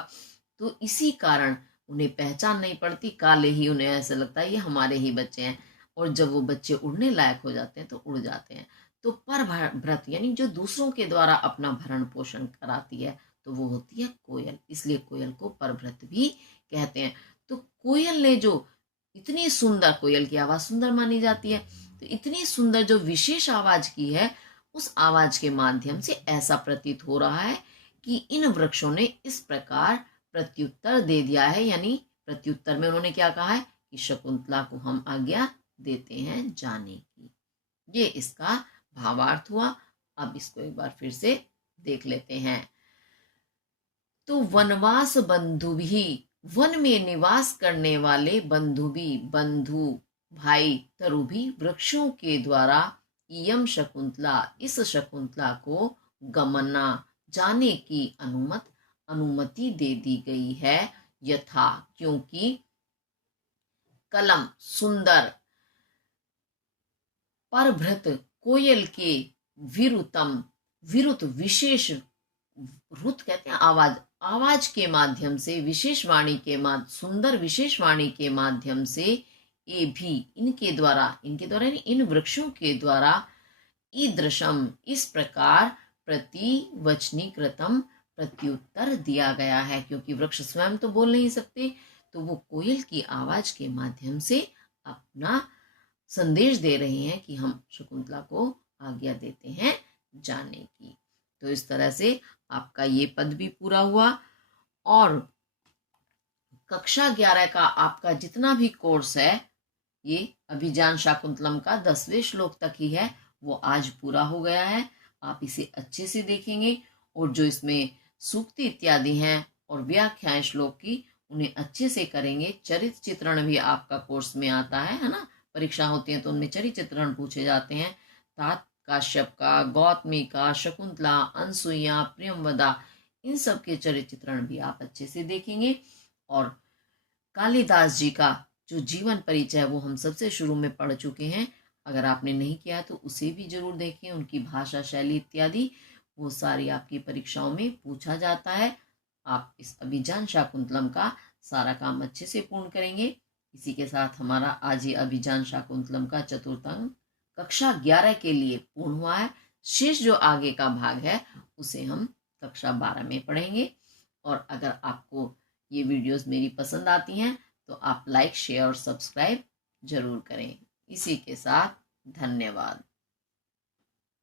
तो इसी कारण उन्हें पहचान नहीं पड़ती, काले ही उन्हें ऐसा लगता है ये हमारे ही बच्चे हैं। और जब वो बच्चे उड़ने लायक हो जाते हैं तो उड़ जाते हैं। तो परभ्रत यानी जो दूसरों के द्वारा अपना भरण पोषण कराती है, तो वो होती है कोयल। इसलिए कोयल को परभ्रत भी कहते हैं। तो कोयल ने जो इतनी सुंदर, कोयल की आवाज सुंदर मानी जाती है, तो इतनी सुंदर जो विशेष आवाज की है, उस आवाज के माध्यम से ऐसा प्रतीत हो रहा है कि इन वृक्षों ने इस प्रकार प्रत्युत्तर दे दिया है। यानी प्रत्युत्तर में उन्होंने क्या कहा है कि शकुंतला को हम आज्ञा देते हैं जाने की। ये इसका भावार्थ हुआ। अब इसको एक बार फिर से देख लेते हैं। तो वनवास बंधु भी, वन में निवास करने वाले बंधु भी, बंधु भाई तरु भी वृक्षों के द्वारा इयम शकुंतला, इस शकुंतला को गमना जाने की अनुमति दे दी गई है। यथा, क्योंकि कलम सुंदर, परभृत कोयल के विरुतम, विरुत विशेष, रुत कहते हैं आवाज, आवाज के माध्यम से, विशेष वाणी के माध्यम, सुंदर विशेष वाणी के माध्यम से, ये भी इनके द्वारा इन वृक्षों के द्वारा ईदृशम, इस प्रकार प्रतिवचनीकृतम, प्रत्युत्तर दिया गया है। क्योंकि वृक्ष स्वयं तो बोल नहीं सकते, तो वो कोयल की आवाज के माध्यम से अपना संदेश दे रहे हैं कि हम शकुंतला को आज्ञा देते हैं जाने की। तो इस तरह से आपका ये पद भी पूरा हुआ। और कक्षा 11 का आपका जितना भी कोर्स है, ये अभिज्ञान शाकुंतलम का 10वें श्लोक तक ही है, वो आज पूरा हो गया है। आप इसे अच्छे से देखेंगे और जो इसमें सूक्ति इत्यादि हैं और व्याख्याएं श्लोक की, उन्हें अच्छे से करेंगे। चरित्र चित्रण भी आपका कोर्स में आता है ना, परीक्षा होती है तो उनमें चरित्र चित्रण पूछे जाते हैं। तात काश्यप का, गौतमी का, शकुंतला, अनसुईया, प्रियंवदा, इन सब के चरित्र चित्रण भी आप अच्छे से देखेंगे। और कालिदास जी का जो जीवन परिचय, वो हम सबसे शुरू में पढ़ चुके हैं। अगर आपने नहीं किया तो उसे भी जरूर देखें। उनकी भाषा शैली इत्यादि वो सारी आपकी परीक्षाओं में पूछा जाता है। आप इस अभिज्ञान शाकुंतलम का सारा काम अच्छे से पूर्ण करेंगे। इसी के साथ हमारा आज ये अभिज्ञान शाकुंतलम का चतुर्थ अंक कक्षा 11 के लिए पूर्ण हुआ है। शेष जो आगे का भाग है उसे हम कक्षा 12 में पढ़ेंगे। और अगर आपको ये वीडियोस मेरी पसंद आती हैं तो आप लाइक, शेयर और सब्सक्राइब जरूर करें। इसी के साथ धन्यवाद।